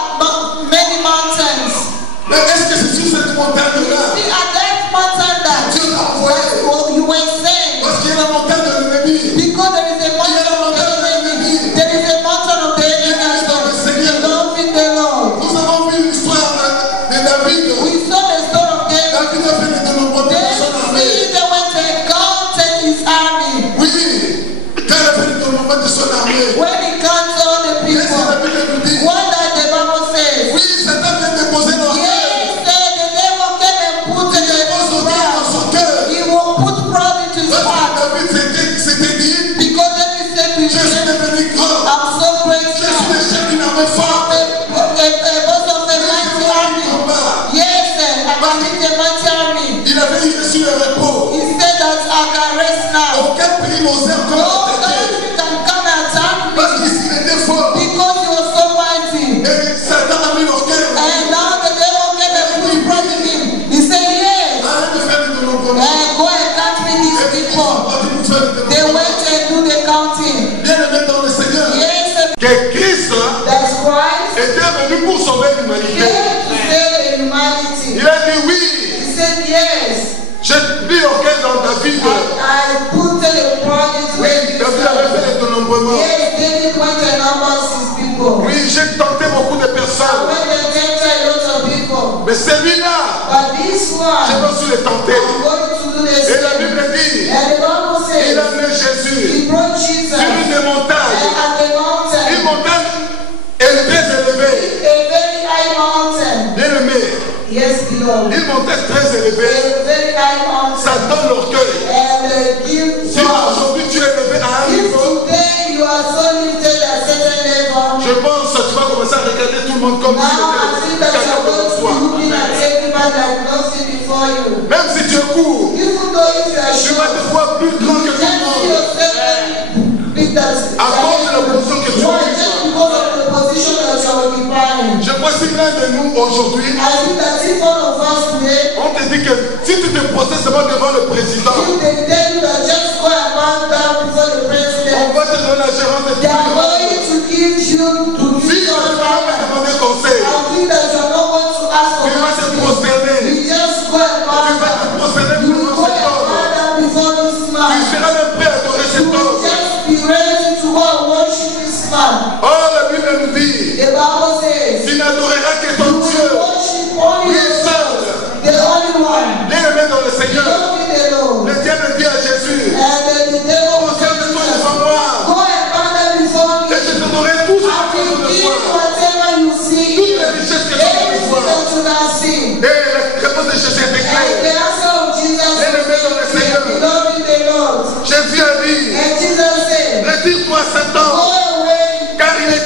many mountains. Mais est-ce que c'est sur cette montagne-là See, at that mountain that Dieu t'a envoyé? you were saying, Parce qu'il y a la montagne de l'ennemi. because there is a mountain of the enemy, there is a mountain of the enemy as well. Beloved in the Lord. Nous avons vu l'histoire de David. We saw the story of David. David a fait de nombreux de son armée. David went and counted his army. Oui, quand il a fait de nombreux de son armée. When he counted all the Qu'est-ce que la people, Bible nous dit? what does the Bible say? Oui, Satan vient déposer dans Yes, the devil came and put Il dépose au cœur dans son cœur. he will put pride into his Parce que heart. David s'était dit, Because David said to je suis himself, devenu grand. I'm so great Je suis now. le chef d'une armée forte. A boss of a mighty army. Yes, sir, I can lead a mighty army. Il avait eu reçu le repos. He said that I can rest now. Aucun pays n'osait No encore l'attaquer. country can come and attack Parce me qu'il était fort. because he was so mighty. Et Satan a mis l'orgueil. And now the devil came and put pride in him. He said, yes, Arrête de faire de nombreux. go and catch me these people. They went and do the counting. Bien aimé dans le Seigneur. Yes, sir. Que Christ That's Christ était venu pour sauver l'humanité. came to save humanity. Il a dit oui. He said, yes. J'ai mis l'orgueil dans David. I put the project Oui, David avait fait de nombreux morts. Yes, David went and numbered his people. Oui, j'ai tenté beaucoup de I personnes. went and tempted a lot of people. Mais celui-là, But this j'ai one, pas su le tenter. I'm going to do the Et la same. Bible dit, And the Bible il says, a amené Jésus he brought Jesus sur une des montagnes. at the Une mountain, montagne est très élevée. a very high mountain. Bien aimé, Yes, beloved. une montagne très élevée, A very high ça mountain. donne l'orgueil. And give Si aujourd'hui tu es élevé à un if niveau, today you are so lifted at certain level, je pense que tu vas commencer à regarder tout le monde comme now I si think c'était that quelqu'un you're going comme to be toi. looking at everybody like nothing before you. Même si tu es court, Even though if you are tu vas short, te voir plus grand que you tout le can't see monde. yourself big that À cause de la position que tu Why? occupes. Just because of the position that you are occupying. Je vois si l'un de nous aujourd'hui, I think that if one of us today, on te dit que si tu te procèdes seulement devant le président, if they tell you that just go and bow down before the on president, va te donner la gérance de they are tout. going to give you to Si give tu your ne vas pas father. demander conseil, I think that you are not going to ask for tu vas te nothing. prosterner. You just go and Tu bow vas te down. prosterner You devant go cet and homme. bow down before this Tu man. seras même prêt à adorer You cet will homme. just be ready to go and worship this man. Oh, la Bible nous dit, The Bible says, tu n'adoreras que you ton will Dieu. worship only Lui yourself, seul. the only one. Bien-aimé dans le Seigneur, Love me alone. le diable dit à Jésus, And then the devil will say to procède-toi Jesus, devant moi. go and bow down before me. Et je te donnerai tout ce I que tu will veux give voir. whatever you see. Toutes les richesses que tu veux Everything voir. that you can see. Et la réponse de Jésus était And claire. the answer of Jesus Bien-aimé dans le Seigneur. is, love me the Lord. Jésus a dit, And Jesus said, retire-toi go Satan, away, car il est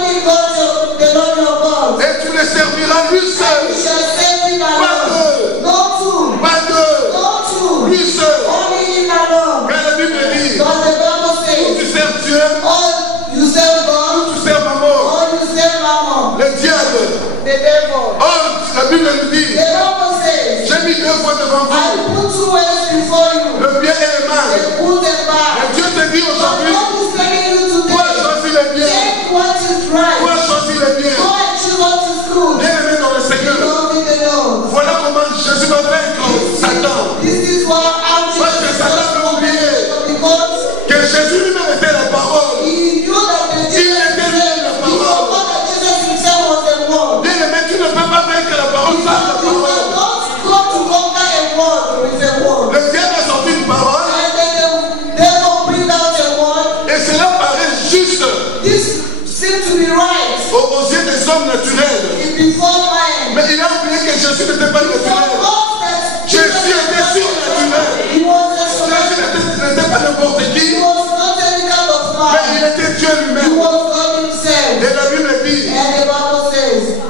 only God, the Lord your God. Et tu le serviras lui You seul. shall serve him alone. No two. Pas deux. No two. Lui seul. Only him alone. Mais la Bible dit, Because the Bible ou says, tu sers Dieu, all you serve God, ou tu sers maman. or you serve Mammon, Le diable. the devil. Oh, la Bible nous dit, The Bible says, j'ai mis deux fois devant I vous, put two ways before you, le bien et le mal. the good and Et bad. Dieu te dit But aujourd'hui, God is telling you toi today, choisis le bien. take what is Toi right. choisis le bien. Go and choose what is good. Bien-aimé dans le Seigneur. Love in the Lord. Voilà comment Jésus va vaincre Satan. This is what I'm Parce que Satan veut oublier because que Jésus lui-même était la parole. he knew that the Il était lui-même la he parole. forgot that Jesus himself was the word. Bien-aimé, tu ne peux pas vaincre la parole sans la You parole. cannot go to conquer a word with a word. Le diable a sorti une parole And then the devil bring out a word. et cela paraît juste This seems to be right aux yeux des hommes naturels. before man. Mais il a oublié que Jésus n'était pas He naturel. forgot that Jésus était surnaturel. he was a Jésus n'était pas n'importe He qui, was not any kind of mais il man. était Dieu He lui-même. was God himself. Et la Bible dit, And the Bible says,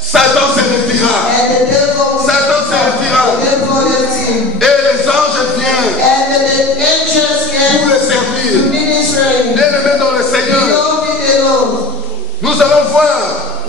Satan se retira. and the devil Satan se retira. the devil left him. Et les anges viennent And the angels pour came le to servir. minister him. Bien-aimés dans le Seigneur, Love in the Lord. nous allons voir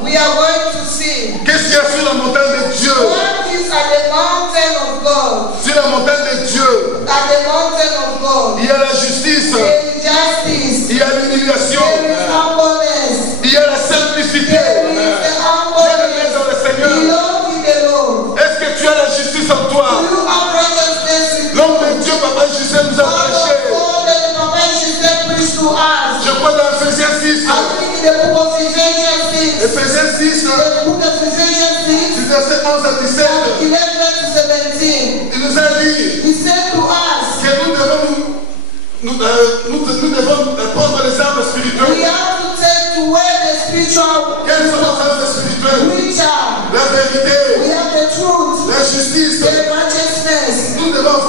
We are going to see qu'est-ce qu'il y a sur la montagne de Dieu. what is at the mountain of God. Sur la montagne de Dieu, At the mountain of God. il y a la justice, There is justice. il y a l'humiliation, There is humbleness. il y a la simplicité. There is the Bien-aimés humbleness. dans le Seigneur, Love in the Lord. est-ce que tu as la justice en toi? Do you have righteousness in you? L'homme de Dieu, Papa Justin, nous a prêché. God and the Prophet said, preach to us. Je crois dans Ephésiens 6. I think in the book of Ephesians 6. Ephésiens 6, The book of Ephesians 6. du verset 11 à 17. 11 to 17. Il nous a dit He said to us, que nous devons prendre les armes we spirituelles. have to take to wear the spiritual Quelles sont les armes spirituelles? which are, La we vérité, have the truth, la justice. the righteousness. Nous devons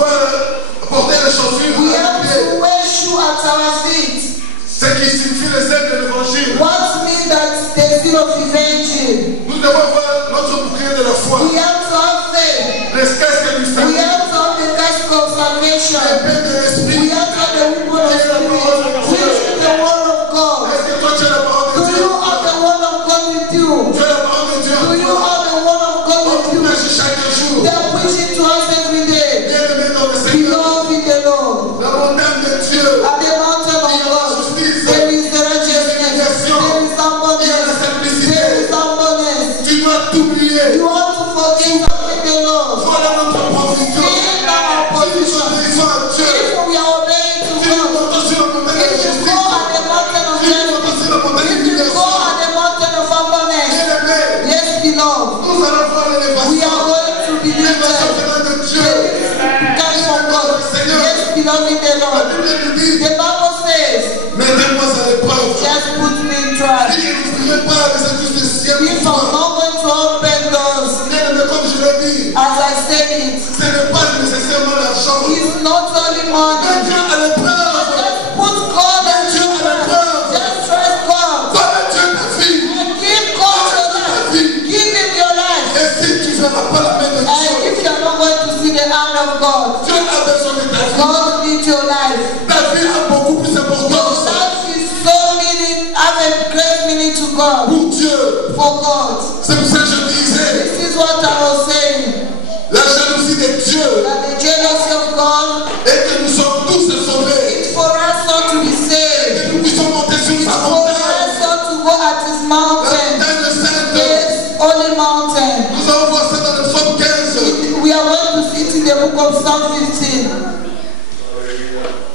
porter les chaussures We à have nos pieds. to wear shoe at our feet. Ce qui signifie le zèle de l'évangile. What means that the seal of evangel? Nous devons avoir notre bouclier de la foi. We have to have faith. Les casques du We salut. have to have the casque of salvation. L'épée de We l'esprit. have to have the weapon of spirit, which is the word of God. Est-ce que toi tu as la parole Do de Dieu? you have the word of God with you? Tu as la parole de Dieu Do en you toi. have the word of God On with you? prêche chaque jour. They are preaching to us every day. Bien-aimés dans le Seigneur. Beloved in the Lord. La montagne de Dieu. At the mountain of God, there is the righteousness, there is humbleness, there is humbleness. Tu dois t'oublier. You have to forgive the Lord. Voilà notre provision. In our Si nous position, obéissons à Dieu, if we are obeying to si nous God, montons sur la montagne de if you go justice, at the mountain of si nous justice, montons sur la montagne if you go d'humiliation, at the mountain of humbleness, bien-aimés, yes, beloved, nous allons voir we l'élévation. are going to be L'élévation lifted. venant de Dieu. Come from God. Yes, beloved in the La Lord. Bible nous dit, The Bible says, mettez-moi à l'épreuve. just put me in trial. Si je ne n'ouvrirai pas les écluses du ciel If pour I'm toi, not going to open doors, bien-aimés, comme je l'ai dit, as I said it, ce n'est pas nécessairement l'argent. it's not only money. Mets Dieu à l'épreuve. Just put God Mets and Dieu à l'épreuve. just trust God. Donne Dieu ta vie. And give God your life. Give him your life. Et si tu ne feras pas la main de And Dieu, if you're not going to see the hand of God, Dieu a besoin de ta vie. God needs your life. Ta vie a beaucoup plus Your d'importance life is so meaning, have a great meaning to God, pour Dieu. for God. C'est pour ça que je disais, This is what I was saying. la jalousie de Dieu That the jealousy of God est que nous sommes tous sauvés. is for us not to be Et saved. que nous puissions monter sur sa For montagne. us not to go at his La mountain. montagne de Sainte. Yes, holy mountain. Nous allons voir ça dans le psaume 15. We are going to see it in the book of Psalm 15.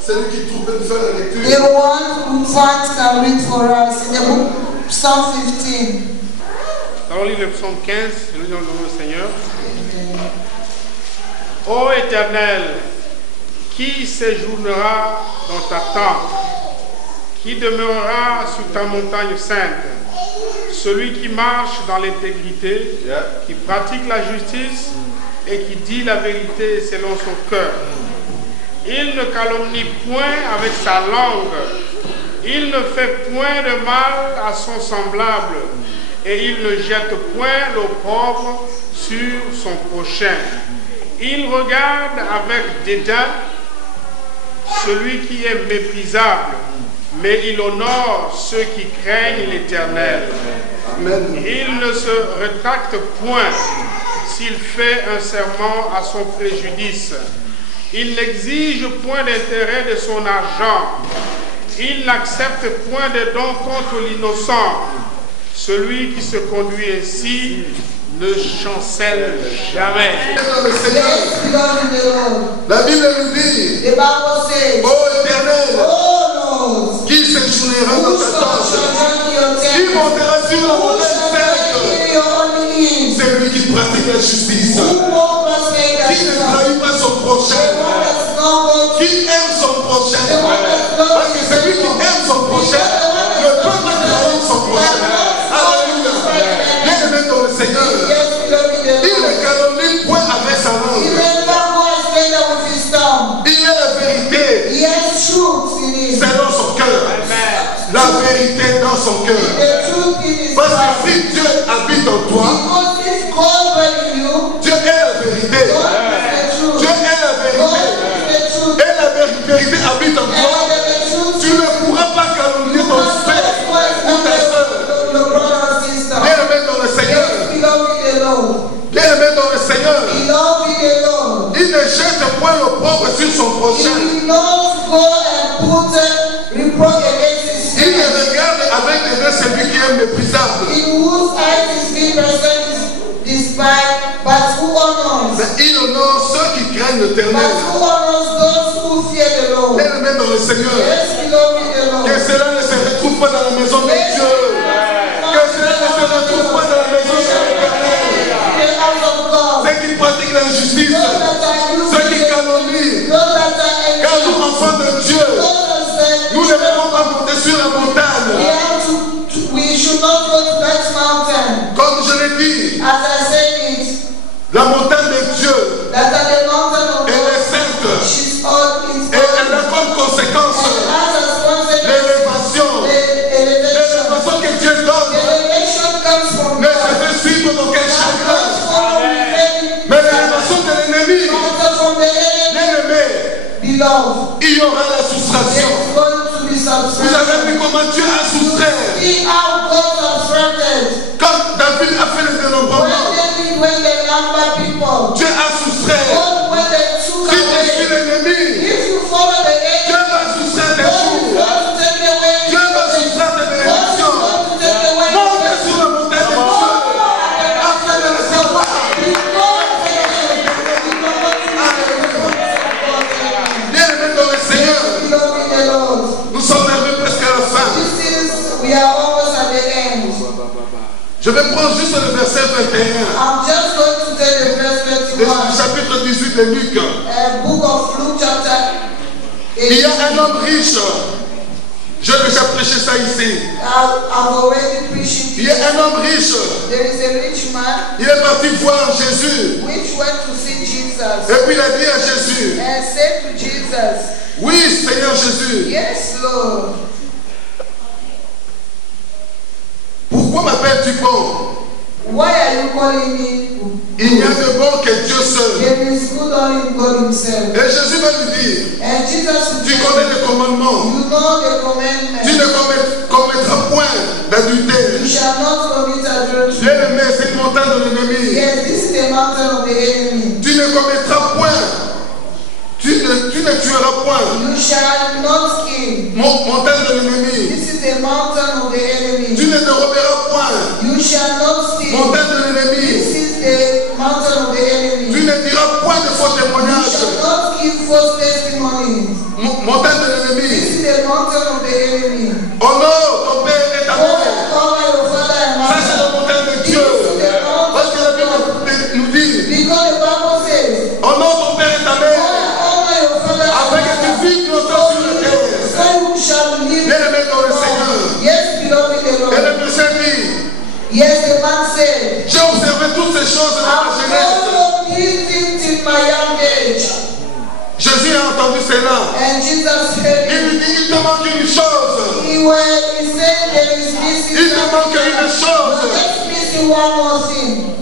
Celui qui trouve peut nous faire la The lecture. one who finds can read for us in the book Psalm 15. Alors, on lit le psaume 15, nous disons le nom du Seigneur. Ô Éternel, qui séjournera dans ta tente? Qui demeurera sur ta montagne sainte? Celui qui marche dans l'intégrité, qui pratique la justice et qui dit la vérité selon son cœur. Il ne calomnie point avec sa langue. Il ne fait point de mal à son semblable et il ne jette point l'opprobre sur son prochain. Il regarde avec dédain celui qui est méprisable, mais il honore ceux qui craignent l'Éternel. Il ne se rétracte point s'il fait un serment à son préjudice. Il n'exige point d'intérêt de son argent. Il n'accepte point de dons contre l'innocent. Celui qui se conduit ainsi ne chancelle jamais. La Bible nous dit, ô Éternel, qui séjournera dans ta tente, qui montera sur la montagne sainte, c'est lui qui pratique la justice, qui ne trahit pas son prochain, qui aime son prochain, parce que celui qui aime son prochain ne peut pas trahir son prochain. Alléluia. Bien-aimé dans le Seigneur, il ne calomnie point avec sa langue. Il y a la vérité, c'est dans son cœur. La vérité dans son cœur. Parce que si Dieu habite en toi, Dieu est la vérité. Dieu est la vérité. Et la vérité habite en toi. Tu ne pourras pas calomnier ton frère ou ta soeur. Bien-aimé dans le Seigneur. Bien-aimé dans le Seigneur. Il ne jette point l'opprobre sur son prochain. Il ne regarde avec les yeux celui qui est méprisable. Mais il honore ceux qui craignent l'Éternel. Bien-aimé dans le Seigneur. Que cela ne se retrouve pas dans la maison de Dieu. Que cela ne se retrouve pas dans la maison de l'Éternel. Ceux qui pratiquent l'injustice, ceux qui calomnient. Car nous, enfants de Dieu, nous ne devons pas monter sur la montagne. Comme je l'ai dit, la montagne de Dieu, elle est sainte. Et elle a comme conséquence l'élévation. L'élévation que Dieu donne ne se fait suivre d'aucun chagrin. Mais l'élévation de l'ennemi, l'ennemi, il y aura la soustraction. Vous avez vu comment Dieu a soustrait. Quand David a fait le dénombrement, Dieu a soustrait. Si tu suis l'ennemi, Dieu va soustraire tes jours. Dieu va soustraire tes bénédictions. Montez sur la montagne de Dieu afin de le savoir. Bien-aimé dans le Seigneur, nous sommes arrivés presque à la fin. Je vais prendre juste le verset 21. Le chapitre 18 de Luc. Il y a un homme riche. J'ai déjà prêché ça ici. Il y a un homme riche. Il est parti voir Jésus. Et puis il a dit à Jésus, oui, Seigneur Jésus. Yes, Lord. Pourquoi m'appelles-tu bon? Why are you calling me? Il n'y a de bon que Dieu seul. There is good only God himself. Et Jésus va lui dire, And Jesus tu connais les commandements. you know the commandment. Tu ne commettras point d'adultère. You shall not commit adultery. L'ennemi, c'est une montagne de l'ennemi. Yes, this is the mountain of the enemy. Tu ne commettras point. Tu ne tueras point. You shall not kill. Montagne de l'ennemi. This is the mountain of the enemy. Tu ne déroberas point. You shall not steal. Montagne de l'ennemi. This is the mountain of the enemy. Tu ne diras point de faux You témoignages. shall not give false testimonies. Montagne de This l'ennemi. is the mountain of the enemy. Honore ton père et ta mère. Honor your father and Ça, c'est mother. la montagne de Dieu. Parce que la Bible nous dit, Because the Bible says, honore ton père et ta mère. honor your father Afin que tu and vives longtemps sur la terre. mother. So you shall live. Bien-aimé dans le Seigneur. Yes, beloved the Et Lord. le monsieur dit, Yes, the man said, j'ai observé toutes ces choses dans ma I've jeunesse. followed these things in my young age. Jésus a entendu cela. And Jesus said, Il lui dit, il te manque une chose. He said there is missing Il te manque une chose. There's missing one more thing.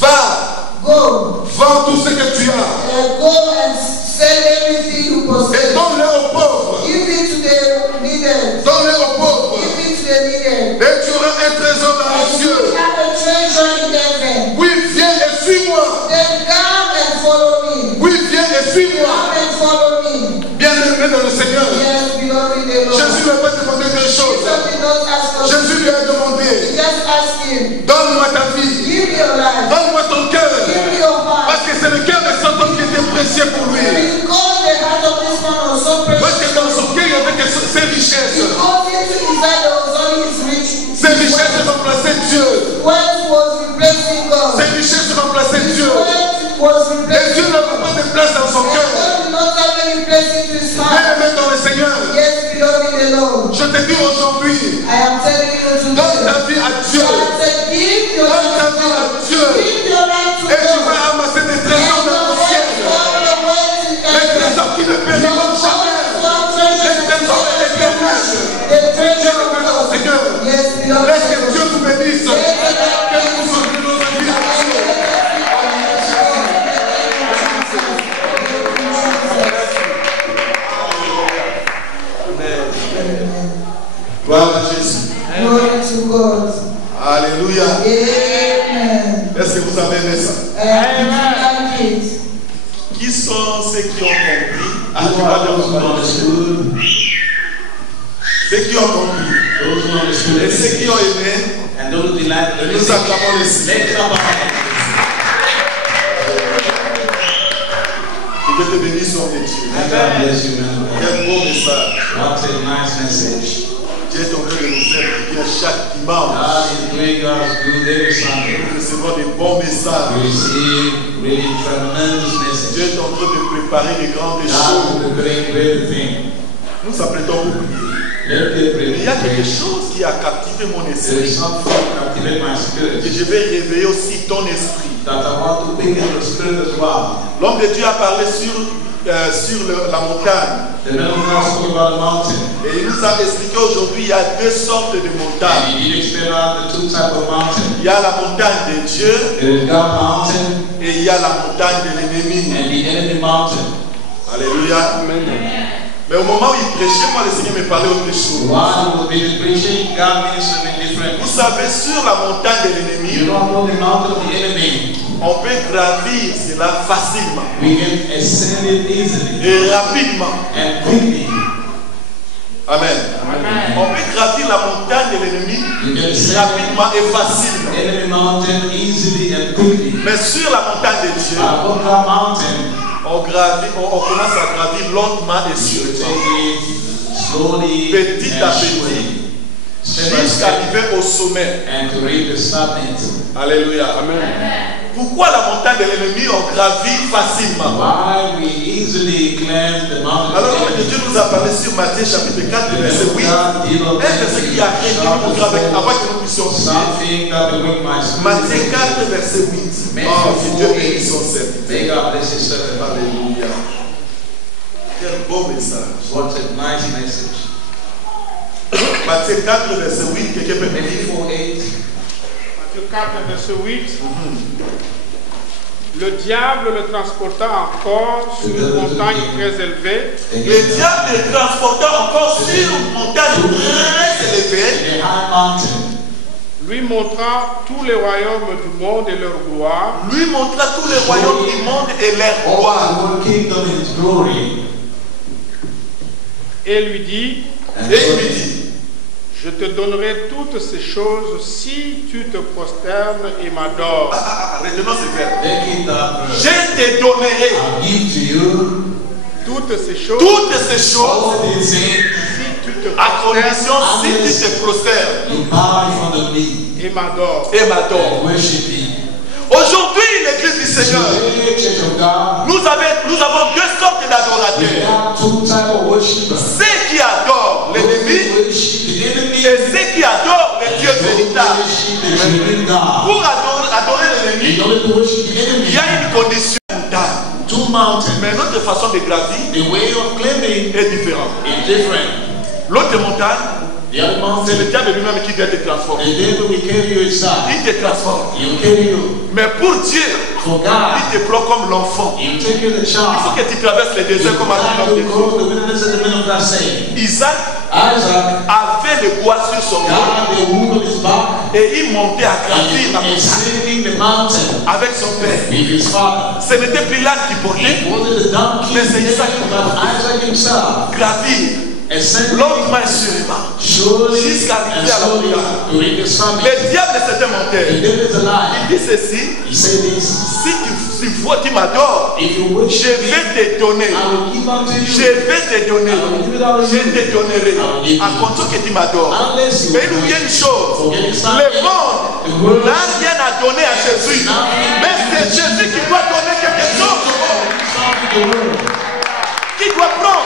Va, Go. vends tout ce que tu as. Go and sell everything you Et possess. donne-le aux pauvres. Give it to the needed. Donne-le aux pauvres. Give it to the needed. Et tu auras un trésor dans les And you cieux. have a treasure in heaven. Oui, viens et suis-moi. Then come and follow me. Oui, viens et suis-moi. Come and follow me. Bien-aimé dans le Seigneur. Yes, beloved in the Lord. Jésus ne va pas demander deux choses. Jesus did not ask us. Jésus lui a He demandé, just asked him, donne-moi ta vie. give me your life. Donne-moi ton cœur. Give me your heart. Parce que c'est le cœur de cet homme qui était précieux pour lui. Because the heart of this man was so Parce que precious. dans son cœur, il y avait que ses richesses. Because into his heart there was only his rich. Ses richesses remplaçaient Dieu. Wealth was replacing God. Ses richesses remplaçaient Dieu. Wealth was Et replacing Dieu n'avait pas de place dans son God. cœur. God did not have any place into his heart. Bien-aimé dans le Seigneur, Yes, beloved in the Lord. je te dis aujourd'hui, I am telling you donne today. ta vie à Dieu. God said, give your Donne life ta to vie à God. Dieu. Give your life to Et tu God. vas ramasser des And trésors the dans le wealth, ciel. all the wealth in Les heaven. trésors qui ne périront jamais. Les trésors éternels. The treasure Bien-aimé of dans le God. Seigneur, Yes, beloved. laisse que Dieu vous bénisse. Que nous sommes nos vies. Gloire à Jésus. Glory to God. Alléluia. Amen. Est-ce que vous avez aimé ça? And if you like it, Qui sont ceux qui ont compris? Ah, tu Who vas are dire those who papa. understood? Ceux qui ont compris. Those who understood Et ceux qui ont aimé, and those who delight the nous message. acclamons le Seigneur. Let's clap our hands. Que Dieu te bénisse, nom de Dieu. May God bless you, man. Quel beau message. What a nice message. Dieu est en train de nous faire du bien chaque dimanche. God is doing God's good every Sunday. Nous recevons des bons We messages. receive really tremendous Dieu message. est en train de préparer de grandes God choses. is preparing great things. Nous apprêtons pour prier. Let me pray. Mais il y a quelque chose qui a captivé mon There esprit. is something captivate my Et spirit je vais réveiller aussi ton esprit. that I want to pick in your spirit as well. L'homme de Dieu a parlé sur la montagne. The man of God spoke about the mountain. Et il nous a expliqué aujourd'hui, il y a deux sortes de montagnes. And he did explain about the two types of mountains. Il y a la montagne de Dieu There is God mountain et il y a la montagne de l'ennemi. and the enemy mountain. Alléluia. Mais au moment où il prêchait, moi le Seigneur me parlait autre chose. While he was busy preaching, God ministered me different. Vous savez, sur la montagne de You l'ennemi, don't know the mountain of the enemy. on peut gravir cela facilement We can ascend it easily et rapidement. and quickly. Amen. On peut gravir la montagne de l'ennemi You can ascend rapidement et the facilement. enemy mountain easily and quickly. Mais sur la montagne de Dieu, Upon that mountain, on commence à gravir lentement et you sûrement. take it slowly Petit à and petit. surely. Step by Jusqu'à step arriver au sommet. and to reach the summit. Alléluia. Pourquoi la montagne de l'ennemi on gravit facilement? Why we easily cleanse the mountain Alors of l'homme the de enemy. Dieu nous a parlé sur Matthieu chapitre 4 verset 8. Un verset qui a réuni mon travail avant que nous puissions prier. Something that will wake my spirit. Matthieu 4 verset 8. Oh, que Dieu bénisse son serviteur. May God bless his servant. Alléluia. Quel beau message. What a nice message. Matthieu 4 verset 8. Quelqu'un peut me Maybe dire? 4:8. Matthieu 4, verset 8. Le diable le transporta encore sur une montagne très élevée Le diable le transporta encore sur une montagne très élevée. In a high mountain, lui montra tous les royaumes du monde et leur gloire. Lui montra tous les royaumes du monde et leur all gloire. the whole kingdom in its glory. Et lui dit, Et il lui dit, je te donnerai toutes ces choses si tu te prosternes et m'adores. retenons ce verbe. Take it up. Je te donnerai I'll give to you Toutes ces choses toutes ces choses all these things. si tu te à condition prosternes si tu te prosternes You bow in front of me et m'adores. et m'adores. and worship me. Aujourd'hui, l'église du Seigneur, Today, Church of God, nous avons deux sortes we d'adorateurs. have two types of worshipers. Ceux qui adorent Those l'ennemi who worship the enemy et ceux qui adorent le Dieu and those who véritable. worship the true God. Pour adorer l'ennemi, In order to worship the enemy, il y a une condition. two mountains. Mais notre façon de gravir The way of climbing est différente. is different. L'autre montagne, The other c'est mountain, le diable lui-même qui vient te transformer. the devil will carry you inside. Il te transforme. He'll carry you. Mais pour Dieu, For God, il te prend comme l'enfant. he'll take you the Il faut child. que tu traverses les déserts comme a dit l'homme de You Dieu. go to the wilderness and the men of God saying, Isaac Isaac avait le bois sur son dos got the wound of his back et il montait à gravir la and montagne sitting the mountain avec son père. with his father. Ce n'était plus l'âne qui portait, It wasn't the donkey, mais c'est Isaac qui but Isaac himself. gravir Ascending lentement et sûrement surely jusqu'à and arriver à la slowly montagne. to reach the summit. Le diable c'était mon The terre. devil is a lie. Il dit ceci, He said this. si tu vois, tu m'adores, If you je worship me, vais te donner. I will give unto Je you. vais te donner. Je te donnerai. À condition que tu m'adores. Unless you Mais il oublie une chose. Le monde n'a rien à donner à Jésus. Mais c'est Jésus qui doit donner quelque chose. the world. Qui doit prendre.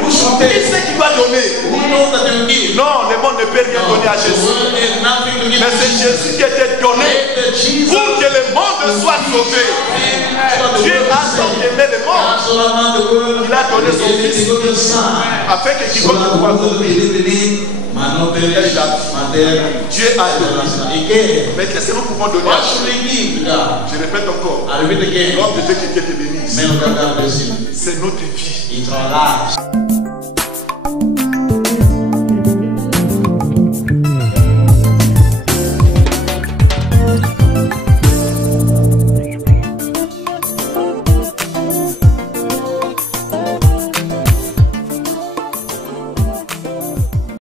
Who shall Qui take? c'est qui doit donner? Who knows that they will give? Non, le monde ne peut rien donner à The Jésus. world has nothing to give Mais to c'est Jesus. Jésus qui était donné Let the Jesus pour que le monde soit sauvé. Dieu a tant aimé le monde. so loved the world, Il a donné son he fils gave his son. afin que So quiconque that croit en whoever lui. believes in him might not perish, but there Dieu a donné. he gave. Mais qu'est-ce que nous pouvons donner What à should Dieu? we give to God? Je répète encore. I repeat again. L'homme de Dieu qui te bénisse. Men of God, God bless you. C'est notre vie. It's our lives.